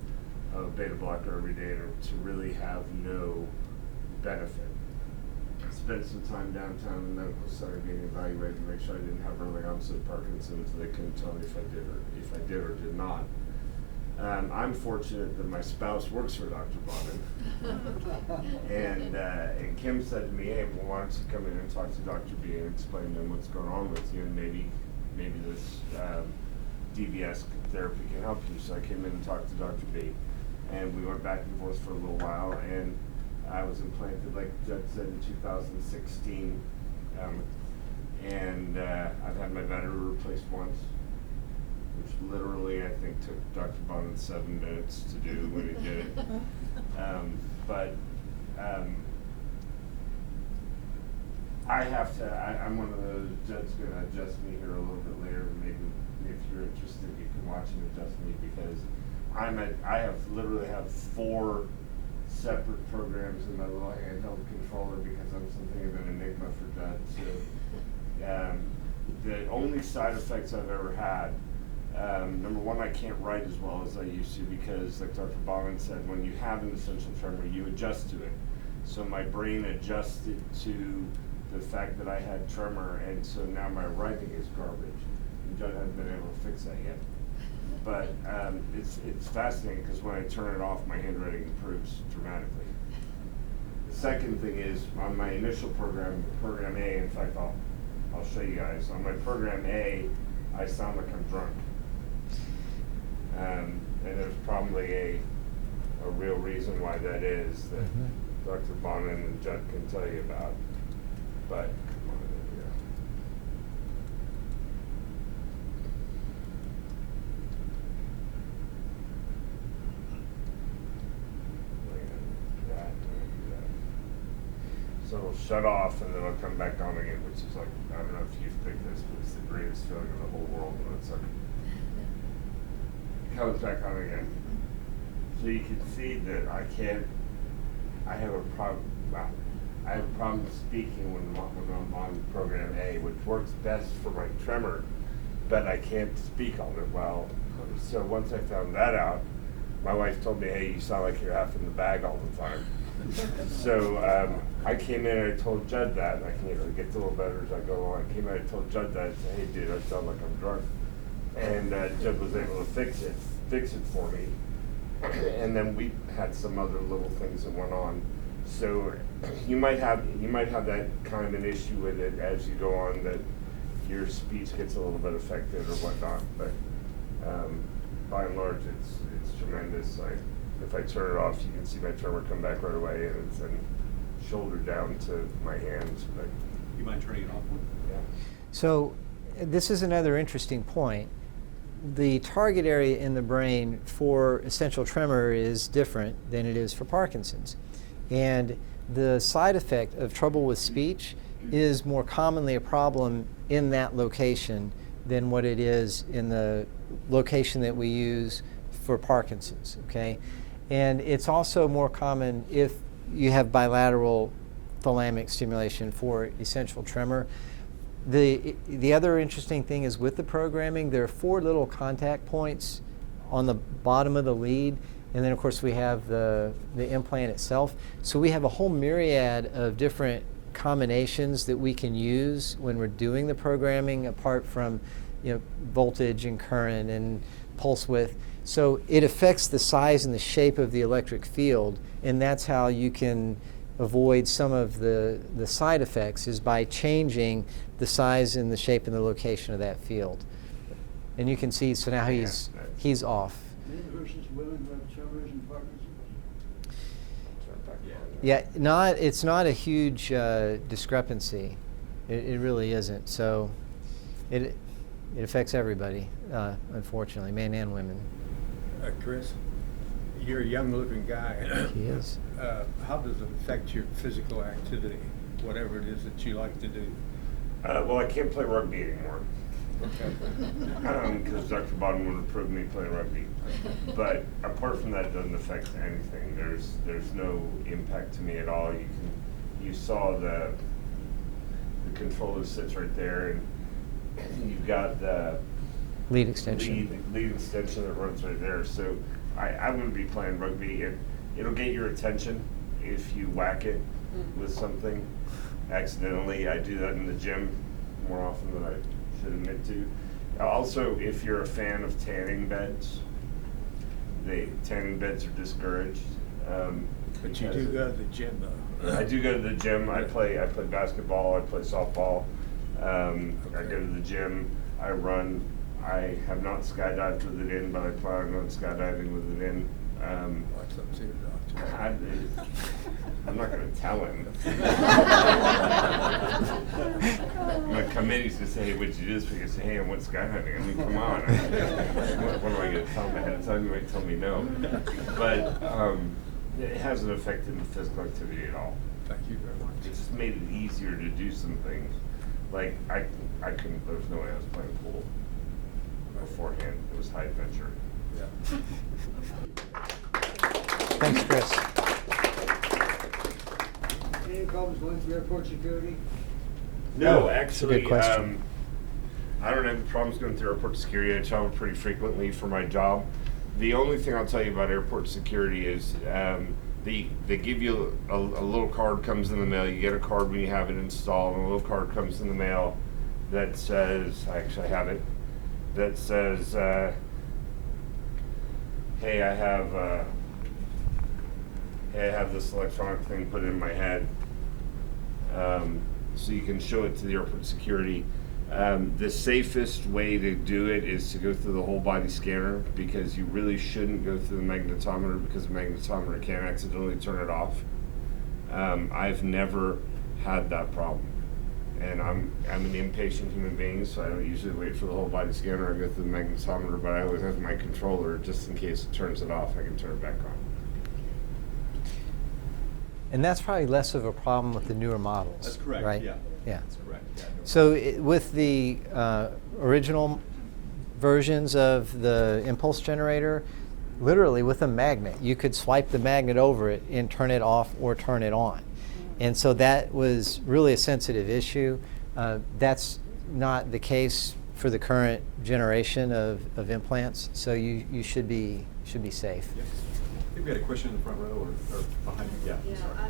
of beta blocker every day to really have no benefit. I spent some time downtown in the medical center being evaluated to make sure I didn't have early onset Parkinson's, so they couldn't tell me if I did or did not. I'm fortunate that my spouse works for Dr. Bonnen. and Kim said to me, hey, well, why don't you come in and talk to Dr. B and explain to him what's going on with you, and maybe this DBS therapy can help you. So I came in and talked to Dr. B, and we went back and forth for a little while, and I was implanted, like Judge said, in 2016, and I've had my battery replaced once, which literally I think took Dr. Bonnen 7 minutes to do when he did it. I'm one of those, Judge's gonna adjust me here a little bit later, maybe if you're interested you can watch him adjust me, because I literally have 4 separate programs in my little handheld controller because I'm something of an enigma for Judge. So the only side effects I've ever had, number one, I can't write as well as I used to because, like Dr. Bonnen said, when you have an essential tremor, you adjust to it. So my brain adjusted to the fact that I had tremor, and so now my writing is garbage. And Judd hasn't been able to fix that yet. But it's fascinating because when I turn it off, my handwriting improves dramatically. The second thing is on my initial program, program A. In fact, I'll show you guys. On my program A, I sound like I'm drunk. And there's probably a real reason why that is that Dr. Bonnen and Judd can tell you about. But come on in here. So it'll shut off and then it'll come back on again, which is like, I don't know if you've picked this, but it's the greatest feeling in the whole world when it's like, it comes back on again. So you can see that I have a problem, well, I have a problem speaking when I'm on program A, which works best for my tremor, but I can't speak on it well. So once I found that out, my wife told me, hey, you sound like you're half in the bag all the time. So I came in and I told Judd that, and I can get a little better as I go on. I came in and I told Judd that, I said, hey dude, I sound like I'm drunk. And Judd was able to fix it for me. And then we had some other little things that went on. So you might have that kind of an issue with it as you go on, that your speech gets a little bit affected or whatnot. But by and large, it's tremendous. If I turn it off, you can see my tremor come back right away, and it's then shoulder down to my hands. But You mind turning it off? yeah. So this is another interesting point. The target area in the brain for essential tremor is different than it is for Parkinson's. And the side effect of trouble with speech is more commonly a problem in that location than what it is in the location that we use for Parkinson's, okay? And it's also more common if you have bilateral thalamic stimulation for essential tremor. The other interesting thing is with the programming, there are 4 little contact points on the bottom of the lead, and then of course we have the implant itself. So we have a whole myriad of different combinations that we can use when we're doing the programming, apart from voltage and current and pulse width. So it affects the size and the shape of the electric field, and that's how you can avoid some of the side effects, is by changing the size and the shape and the location of that field. And you can see, so now he's off. Men versus women who have tremors and Parkinson's? Yeah, it's not a huge discrepancy. It really isn't. So it affects everybody, unfortunately, men and women. Chris, you're a young-looking guy. He is. How does it affect your physical activity, whatever it is that you like to do? Well, I can't play rugby anymore. Okay. Because Dr. Bonnen would approve me playing rugby. But apart from that, it doesn't affect anything. There's no impact to me at all. You saw the controller sits right there, and you've got the Lead extension. Lead extension that runs right there. So I'm going to be playing rugby. It'll get your attention if you whack it with something accidentally. I do that in the gym more often than I should admit to. Also, if you're a fan of tanning beds, the tanning beds are discouraged. But you do go to the gym, though. I do go to the gym. I play basketball. I play softball. I go to the gym. I run. I have not skydived with it in, but I plan on skydiving with it in. What's up to your doctor? I'm not going to tell him. My committee's going to say, hey, what'd you do this week? I say, hey, I went skydiving. I mean, come on. What am I going to tell him ahead of time? You might tell me no. But it hasn't affected the physical activity at all. Thank you very much. It just made it easier to do some things. Like, I couldn't, there was no way I was playing pool beforehand. It was high adventure. Yeah. Thanks, Chris. Any problems going through airport security? No, That's a actually, good question. I don't have problems going through airport security. I travel pretty frequently for my job. The only thing I'll tell you about airport security is they give you a little card comes in the mail. You get a card when you have it installed, and a little card comes in the mail that says, I actually have it, that says, hey, I have this electronic thing put in my head. So you can show it to the airport security. The safest way to do it is to go through the whole body scanner, because you really shouldn't go through the magnetometer, because the magnetometer can accidentally turn it off. I've never had that problem, and I'm an impatient human being, so I don't usually wait for the whole body scanner. I go through the magnetometer, but I always have my controller just in case it turns it off. I can turn it back on. And that's probably less of a problem with the newer models. That's correct, right? yeah. Yeah. That's correct, yeah. No So with the original versions of the impulse generator, literally with a magnet, you could swipe the magnet over it and turn it off or turn it on. And so that was really a sensitive issue. That's not the case for the current generation of implants, so you should be safe. Yeah. I think we had a question in the front row or behind you. Yeah. Yeah, sorry.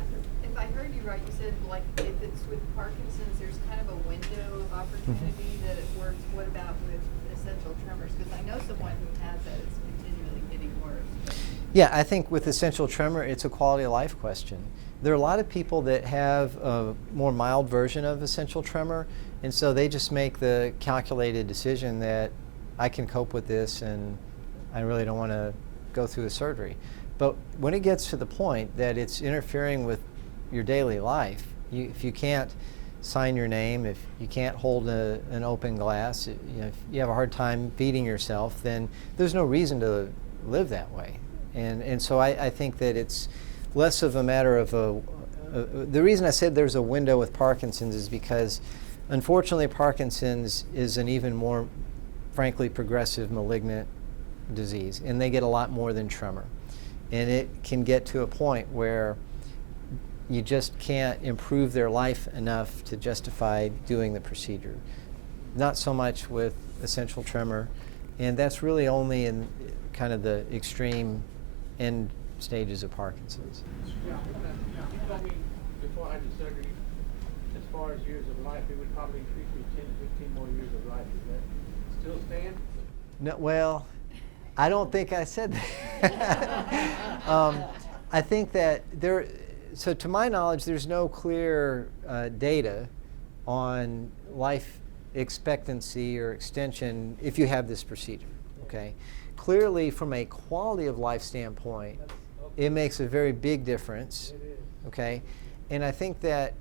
if I heard you right, you said like if it's with Parkinson's, there's kind of a window of opportunity that it works. What about with essential tremors? Because I know someone who has that, it's continually getting worse. Yeah, I think with essential tremor, it's a quality of life question. There are a lot of people that have a more mild version of essential tremor, and so they just make the calculated decision that I can cope with this and I really don't want to go through the surgery. But when it gets to the point that it's interfering with your daily life, if you can't sign your name, if you can't hold an open glass, if you have a hard time feeding yourself, then there's no reason to live that way. And so I think that it's less of a matter of the reason I said there's a window with Parkinson's is because unfortunately Parkinson's is an even more, frankly, progressive malignant disease, and they get a lot more than tremor. And it can get to a point where you just can't improve their life enough to justify doing the procedure. Not so much with essential tremor, and that's really only in kind of the extreme end stages of Parkinson's. Yeah, you told me before I had the surgery, as far as years of life, it would probably increase me 10 to 15 more years of life. Does that still stand? No, well, I don't think I said that. I think that so to my knowledge, there's no clear data on life expectancy or extension if you have this procedure, okay? Clearly, from a quality of life standpoint, it makes a very big difference, okay? And I think that,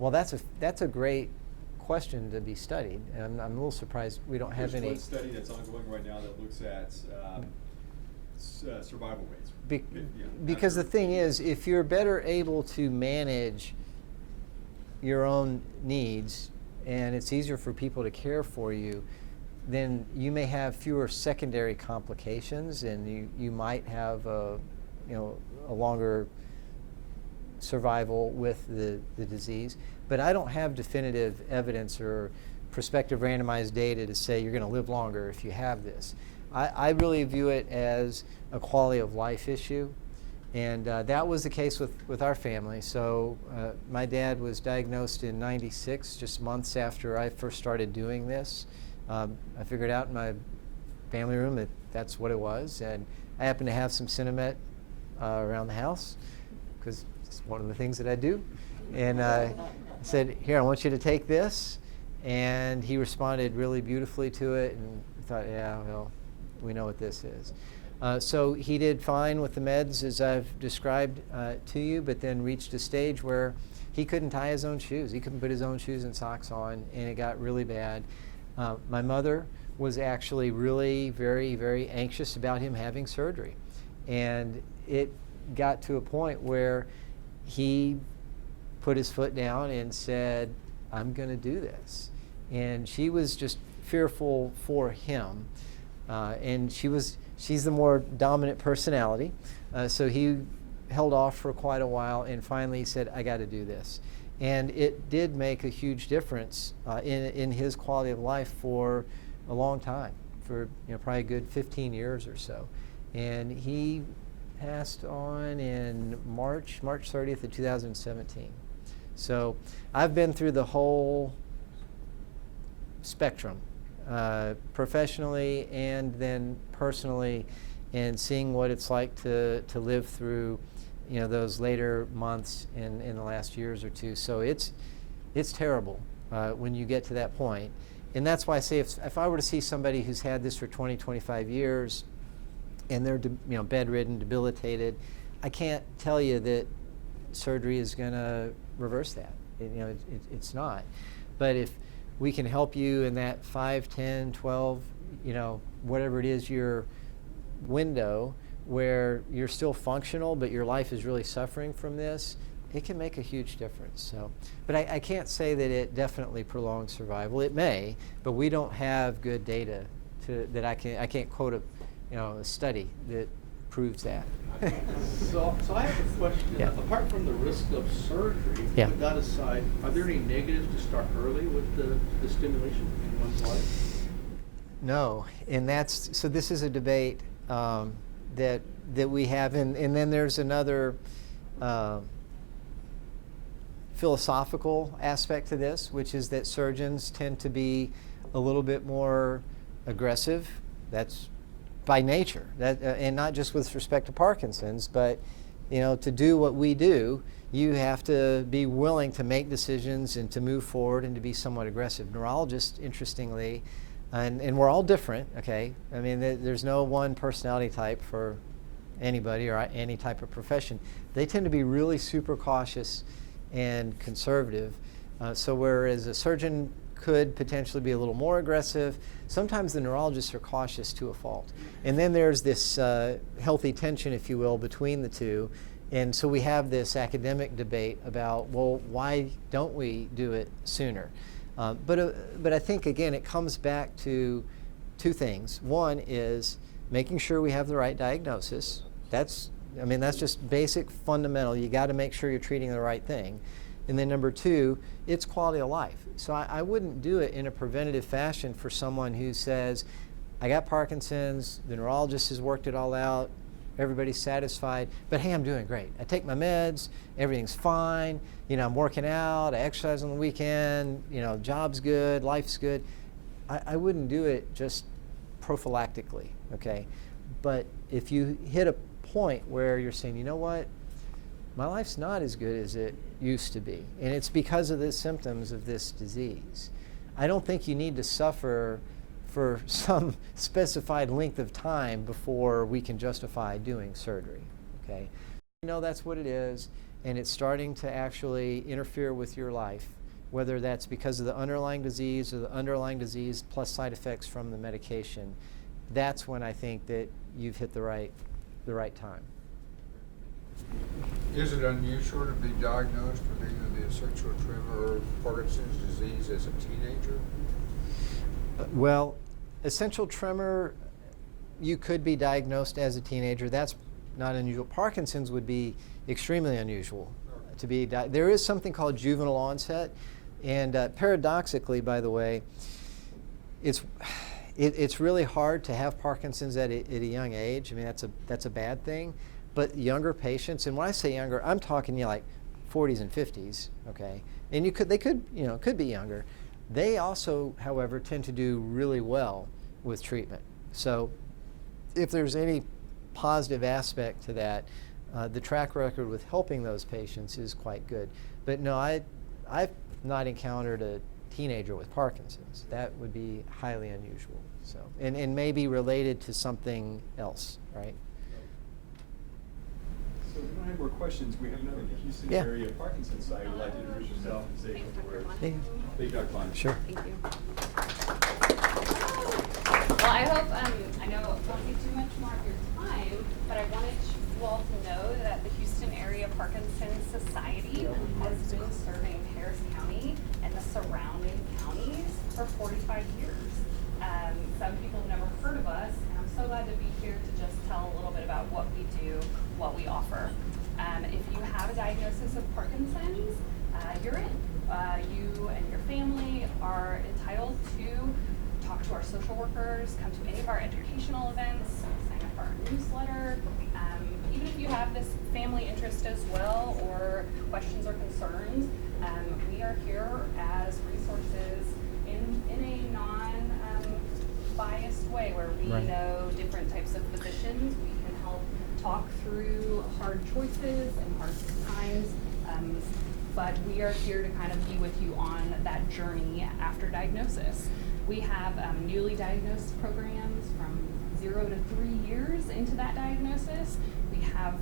well, that's a great question to be studied, and I'm a little surprised we don't have There's any. one study that's ongoing right now that looks at survival rates. Because the thing is, if you're better able to manage your own needs and it's easier for people to care for you, then you may have fewer secondary complications, and you might have a longer survival with the disease. But I don't have definitive evidence or prospective randomized data to say you're going to live longer if you have this. I really view it as a quality of life issue, and that was the case with our family. So my dad was diagnosed in '96, just months after I first started doing this. I figured out in my family room that that's what it was, and I happened to have some Cinemet around the house because it's one of the things that I do. And I said, "Here, I want you to take this," and he responded really beautifully to it, and I thought, yeah, well, we know what this is. So he did fine with the meds as I've described to you, but then reached a stage where he couldn't tie his own shoes. He couldn't put his own shoes and socks on, and it got really bad. My mother was actually really very, very anxious about him having surgery. And it got to a point where he put his foot down and said, I'm going to do this. And she was just fearful for him. And she's the more dominant personality. So he held off for quite a while, and finally he said, I got to do this. And it did make a huge difference in his quality of life for a long time, for probably a good 15 years or so. And he passed on in March 30th of 2017. So I've been through the whole spectrum, professionally and then personally, and seeing what it's like to live through, you know, those later months in the last years or two. So it's terrible when you get to that point. And that's why I say if I were to see somebody who's had this for 20, 25 years and they're bedridden, debilitated, I can't tell you that surgery is going to reverse that. It's not. But if we can help you in that 5, 10, 12, whatever it is, your window where you're still functional but your life is really suffering from this, it can make a huge difference. So, but I can't say that it definitely prolongs survival. It may, but we don't have good data that I can't quote a study that proves that. So I have a question. Yeah. Apart from the risk of surgery, Yeah. with that aside, are there any negatives to start early with the stimulation in one's life? No, and so this is a debate that we have, and then there's another philosophical aspect to this, which is that surgeons tend to be a little bit more aggressive. That's by nature, and not just with respect to Parkinson's, but to do what we do, you have to be willing to make decisions and to move forward and to be somewhat aggressive. Neurologists, interestingly, and we're all different, okay? I mean, there's no one personality type for anybody or any type of profession. They tend to be really super cautious and conservative. So whereas a surgeon could potentially be a little more aggressive, sometimes the neurologists are cautious to a fault. And then there's this healthy tension, if you will, between the two. And so we have this academic debate about, well, why don't we do it sooner? But I think, again, it comes back to two things. One is making sure we have the right diagnosis. That's just basic, fundamental. You got to make sure you're treating the right thing. And then number two, it's quality of life. So I wouldn't do it in a preventative fashion for someone who says, I got Parkinson's, the neurologist has worked it all out, everybody's satisfied, but hey, I'm doing great. I take my meds, everything's fine, I'm working out, I exercise on the weekend, job's good, life's good. I wouldn't do it just prophylactically, okay? But if you hit a point where you're saying, you know what, my life's not as good as it used to be, and it's because of the symptoms of this disease, I don't think you need to suffer for some specified length of time before we can justify doing surgery, okay? That's what it is, and it's starting to actually interfere with your life, whether that's because of the underlying disease or the underlying disease plus side effects from the medication. That's when I think that you've hit the right time. Is it unusual to be diagnosed with either the essential tremor or Parkinson's disease as a teenager? Well, essential tremor, you could be diagnosed as a teenager. That's not unusual. Parkinson's would be extremely unusual to be there is something called juvenile onset, and paradoxically, by the way, it's really hard to have Parkinson's at a young age. I mean, that's a bad thing. But younger patients, and when I say younger, I'm talking like 40s and 50s, okay? And they could be younger. They also, however, tend to do really well with treatment. So if there's any positive aspect to that, the track record with helping those patients is quite good. But no, I've not encountered a teenager with Parkinson's. That would be highly unusual. So, and maybe related to something else, right? So if we don't have more questions, we have another Houston Yeah. area Parkinson's site. Would like to introduce yourself and say a Thanks, couple Dr. words. Bonnen. Thank you, Dr. Bonnen. Sure. Thank you. Well, I hope, I know it won't be too much more of your time, but I wanted you all to know that the Houston Area Parkinsons Society has been serving Harris County and the surrounding counties for 45 years. Some people have never heard of us, and I'm so glad to be here to just tell a little bit about what we do, what we offer. If you have a diagnosis of Parkinson's, you're in. You and your family are entitled to talk to our social workers, come to any of our educational events, sign up for our newsletter. even if you have this family interest as well, or questions or concerns, we are here as resources in a non-biased way, where we Right. know different types of physicians. We can help talk through hard choices and hard times. But we are here to kind of be with you on that journey after diagnosis. We have newly diagnosed programs from 0 to 3 years into that diagnosis. We have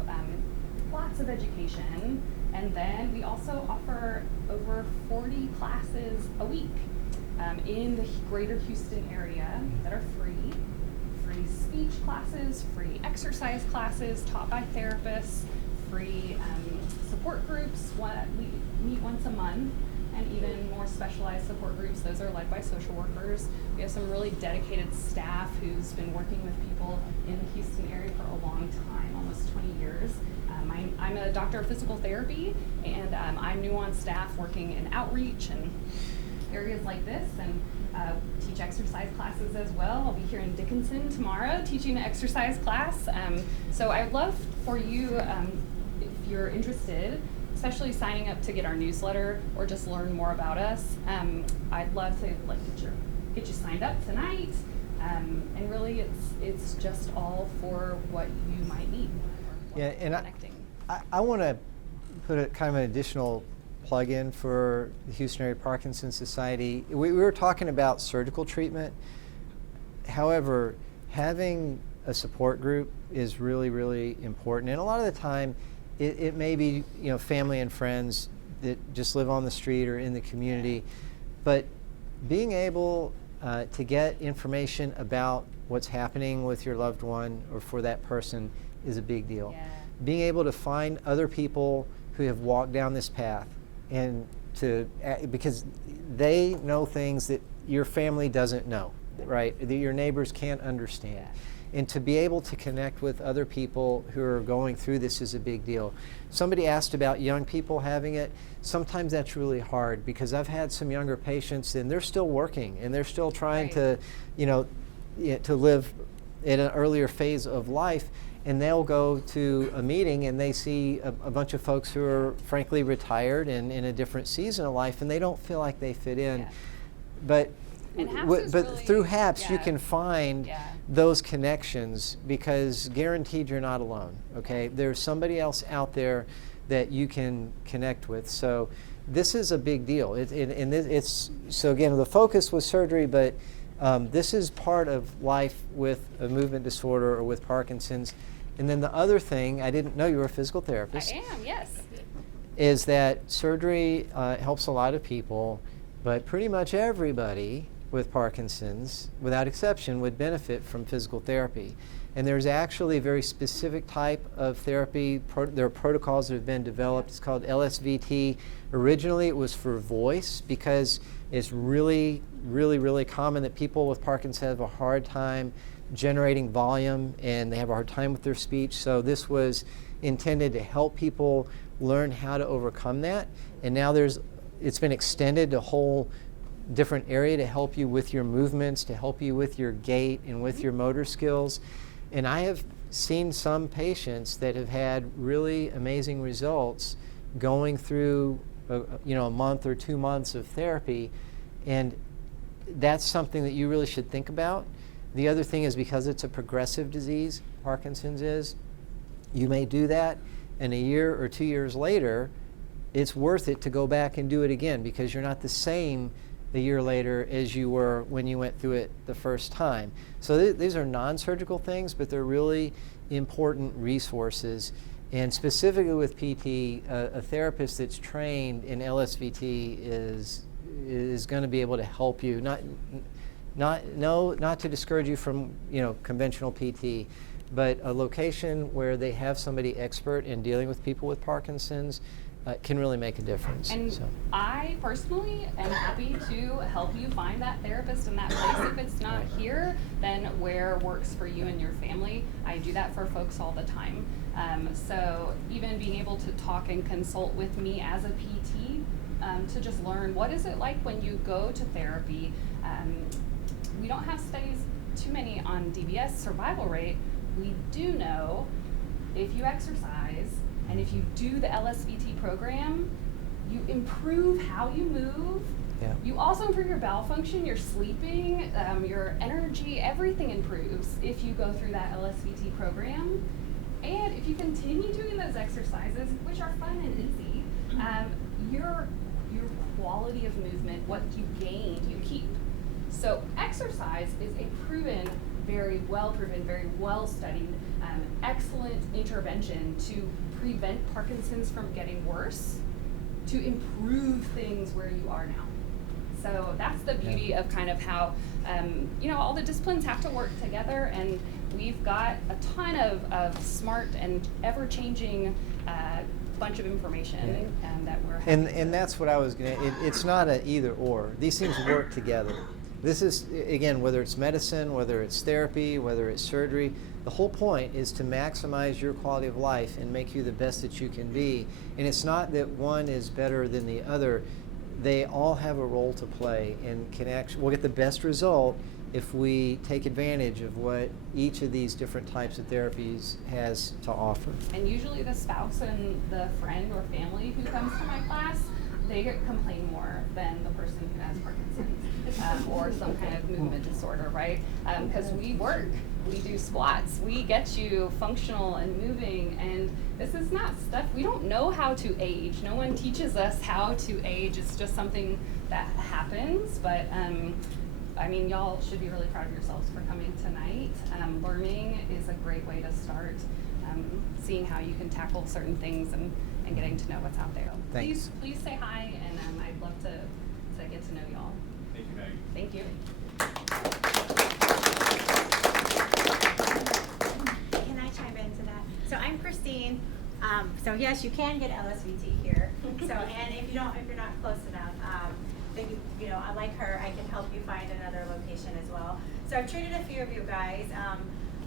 lots of education, and then we also offer over 40 classes a week in the greater Houston area that are free. Free speech classes, free exercise classes taught by therapists, free support groups. We meet once a month, and even more specialized support groups. Those are led by social workers. We have some really dedicated staff who's been working with people in the Houston area for a long time, almost 20 years. I'm a doctor of physical therapy, and I'm new on staff working in outreach and areas like this, and teach exercise classes as well. I'll be here in Dickinson tomorrow teaching an exercise class. So I'd love for you, if you're interested, especially signing up to get our newsletter or just learn more about us. I'd love to get you signed up tonight. And really, it's just all for what you might need. Yeah, and connecting. I want to put a kind of an additional plug in for the Houston Area Parkinsons Society. We were talking about surgical treatment. However, having a support group is really, really important. And a lot of the time, it may be, family and friends that just live on the street or in the community, but being able to get information about what's happening with your loved one or for that person is a big deal. Yeah. Being able to find other people who have walked down this path, and because they know things that your family doesn't know, right? That your neighbors can't understand. Yeah. And to be able to connect with other people who are going through this is a big deal. Somebody asked about young people having it. Sometimes that's really hard, because I've had some younger patients and they're still working and they're still trying Right. to live in an earlier phase of life, and they'll go to a meeting and they see a bunch of folks who are frankly retired and in a different season of life, and they don't feel like they fit in. Yeah. But And HAPS is but really- through HAPS you yeah. can find Yeah. those connections, because guaranteed you're not alone, okay? There's somebody else out there that you can connect with. So this is a big deal. So again, the focus was surgery, but this is part of life with a movement disorder or with Parkinson's. And then the other thing, I didn't know you were a physical therapist, I am, yes. is that surgery helps a lot of people, but pretty much everybody with Parkinson's, without exception, would benefit from physical therapy. And there's actually a very specific type of therapy. There are protocols that have been developed. It's called LSVT. Originally, it was for voice, because it's really, really, really common that people with Parkinson's have a hard time generating volume, and they have a hard time with their speech. So this was intended to help people learn how to overcome that. And now it's been extended to a whole different area to help you with your movements, to help you with your gait and with your motor skills. And I have seen some patients that have had really amazing results going through a month or 2 months of therapy, and that's something that you really should think about. The other thing is, because it's a progressive disease, Parkinson's is, you may do that, and a year or 2 years later, it's worth it to go back and do it again, because you're not the same a year later as you were when you went through it the first time. So these are non-surgical things, but they're really important resources. And specifically with PT, a therapist that's trained in LSVT is going to be able to help you. Not to discourage you from conventional PT, but a location where they have somebody expert in dealing with people with Parkinson's can really make a difference. And So. I personally am happy to help you find that therapist in that place. If it's not here, then where works for you and your family. I do that for folks all the time. So even being able to talk and consult with me as a PT to just learn what is it like when you go to therapy. We don't have studies too many on DBS survival rate. We do know if you exercise and if you do the LSVT program, you improve how you move. Yeah. You also improve your bowel function, your sleeping, your energy, everything improves if you go through that LSVT program. And if you continue doing those exercises, which are fun and easy, your quality of movement, what you gain, you keep. So exercise is a very well studied, excellent intervention to prevent Parkinson's from getting worse, to improve things where you are now. So that's the beauty of kind of how, all the disciplines have to work together, and we've got a ton of smart and ever-changing bunch of information that we're having. And that's what I was going to, it's not an either or. These things work together. This is, again, whether it's medicine, whether it's therapy, whether it's surgery, the whole point is to maximize your quality of life and make you the best that you can be. And it's not that one is better than the other. They all have a role to play and can actually, we'll get the best result if we take advantage of what each of these different types of therapies has to offer. And usually the spouse and the friend or family who comes to my class, they complain more than the person who has Parkinson's or some kind of movement disorder, right? Because we work, we do squats, we get you functional and moving, and this is not stuff, we don't know how to age. No one teaches us how to age. It's just something that happens, but y'all should be really proud of yourselves for coming tonight. Learning is a great way to start seeing how you can tackle certain things and getting to know what's out there. Thanks. Please say hi, and I'd love to get to know y'all. Thank you, Maggie. Thank you. Can I chime into that? So I'm Christine. So yes, you can get LSVT here. So and if you're not close enough, then unlike her, I can help you find another location as well. So I've treated a few of you guys,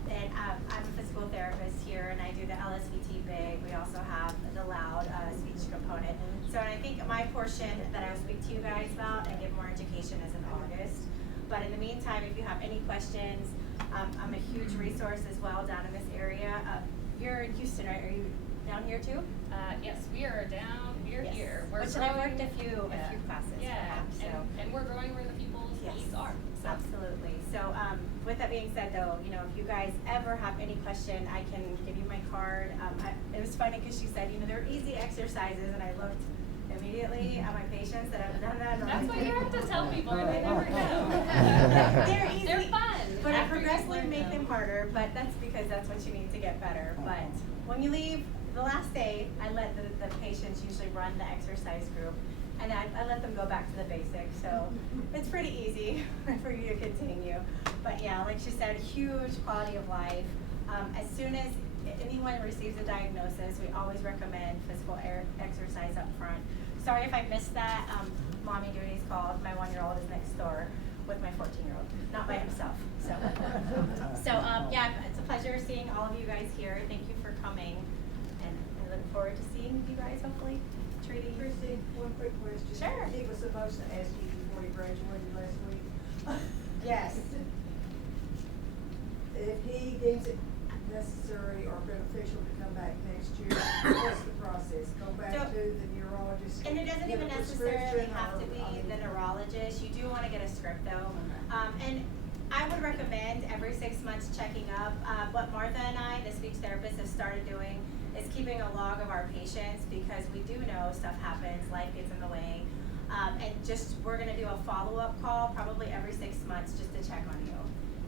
and I'm a physical therapist here, and I do the LSVT big. We also have the loud speech component. So I think my portion that I will speak to you guys about and give more education is in August. But in the meantime, if you have any questions, I'm a huge resource as well down in this area. You're in Houston, right? Are you down here too? Yes, we are down. We're Yes. here. We're Which growing. I've worked a few classes. Yeah, perhaps, so. and we're growing where the people's Yes. needs are. So. Absolutely. So with that being said, though, if you guys ever have any question, I can give you my card. It was funny because she said, they're easy exercises, and I looked immediately at my patients that have done that. And That's I'm what like, you have to tell people, and they never know. They're easy. They're fun. But I After you progressively learn make them harder, but that's because that's what you need to get better. But when you leave the last day, I let the patients usually run the exercise group, and I let them go back to the basics. So it's pretty easy for you to continue. But yeah, like she said, huge quality of life. As soon as anyone receives a diagnosis, we always recommend physical exercise up front. Sorry if I missed that. Mommy duty's called. My 1-year-old is next door with my 14-year-old, not by himself. So, yeah, it's a pleasure seeing all of you guys here. Thank you for coming, and I look forward to seeing you guys hopefully treating you. Christy, one quick question. Sure. He was supposed to ask you before you graduated last week. Yes. If he deems it necessary or beneficial to come back next year, what's the process? Go back So- to the neurologist? And it doesn't get a even necessarily prescription, have to or, be I mean, the neurologist. You do want to get a script though. And I would recommend every 6 months checking up. What Martha and I, the speech therapist, have started doing is keeping a log of our patients, because we do know stuff happens, life gets in the way. And we're going to do a follow-up call probably every 6 months just to check on you.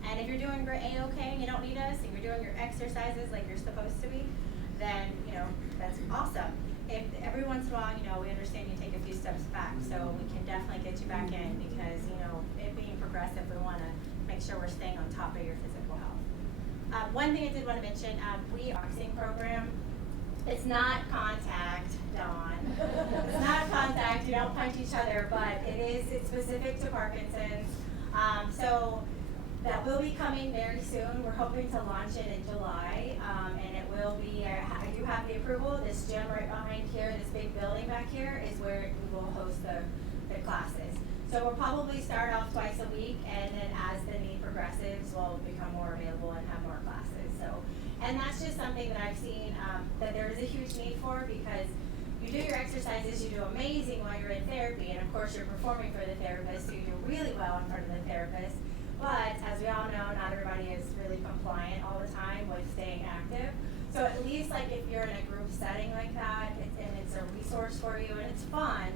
And if you're doing great, A-okay, and you don't need us, and you're doing your exercises like you're supposed to be, then, that's awesome. If every once in a while, we understand you take a few steps back, so we can definitely get you back in, because, it being progressive, we want to make sure we're staying on top of your physical health. One thing I did want to mention, we boxing program. It's not contact, Dawn. It's not contact, you don't punch each other, but it's specific to Parkinson's. So that will be coming very soon. We're hoping to launch it in July, and it will be, I do have the approval. This gym right behind here, this big building back here, is where we will host the classes. So we'll probably start off twice a week, and then as the need progresses, we'll become more available and have more classes. So, and that's just something that I've seen that there is a huge need for, because you do your exercises, you do amazing while you're in therapy, and of course you're performing for the therapist, so you do really well in front of the therapist. But as we all know, not everybody is really compliant all the time with staying active. So at least like if you're in a group setting like that, and it's a resource for you and it's fun,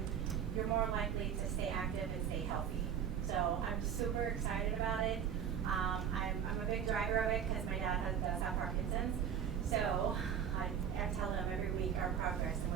you're more likely to stay active and stay healthy. So I'm super excited about it. I'm a big driver of it because my dad does have Parkinson's. So I tell them every week our progress, and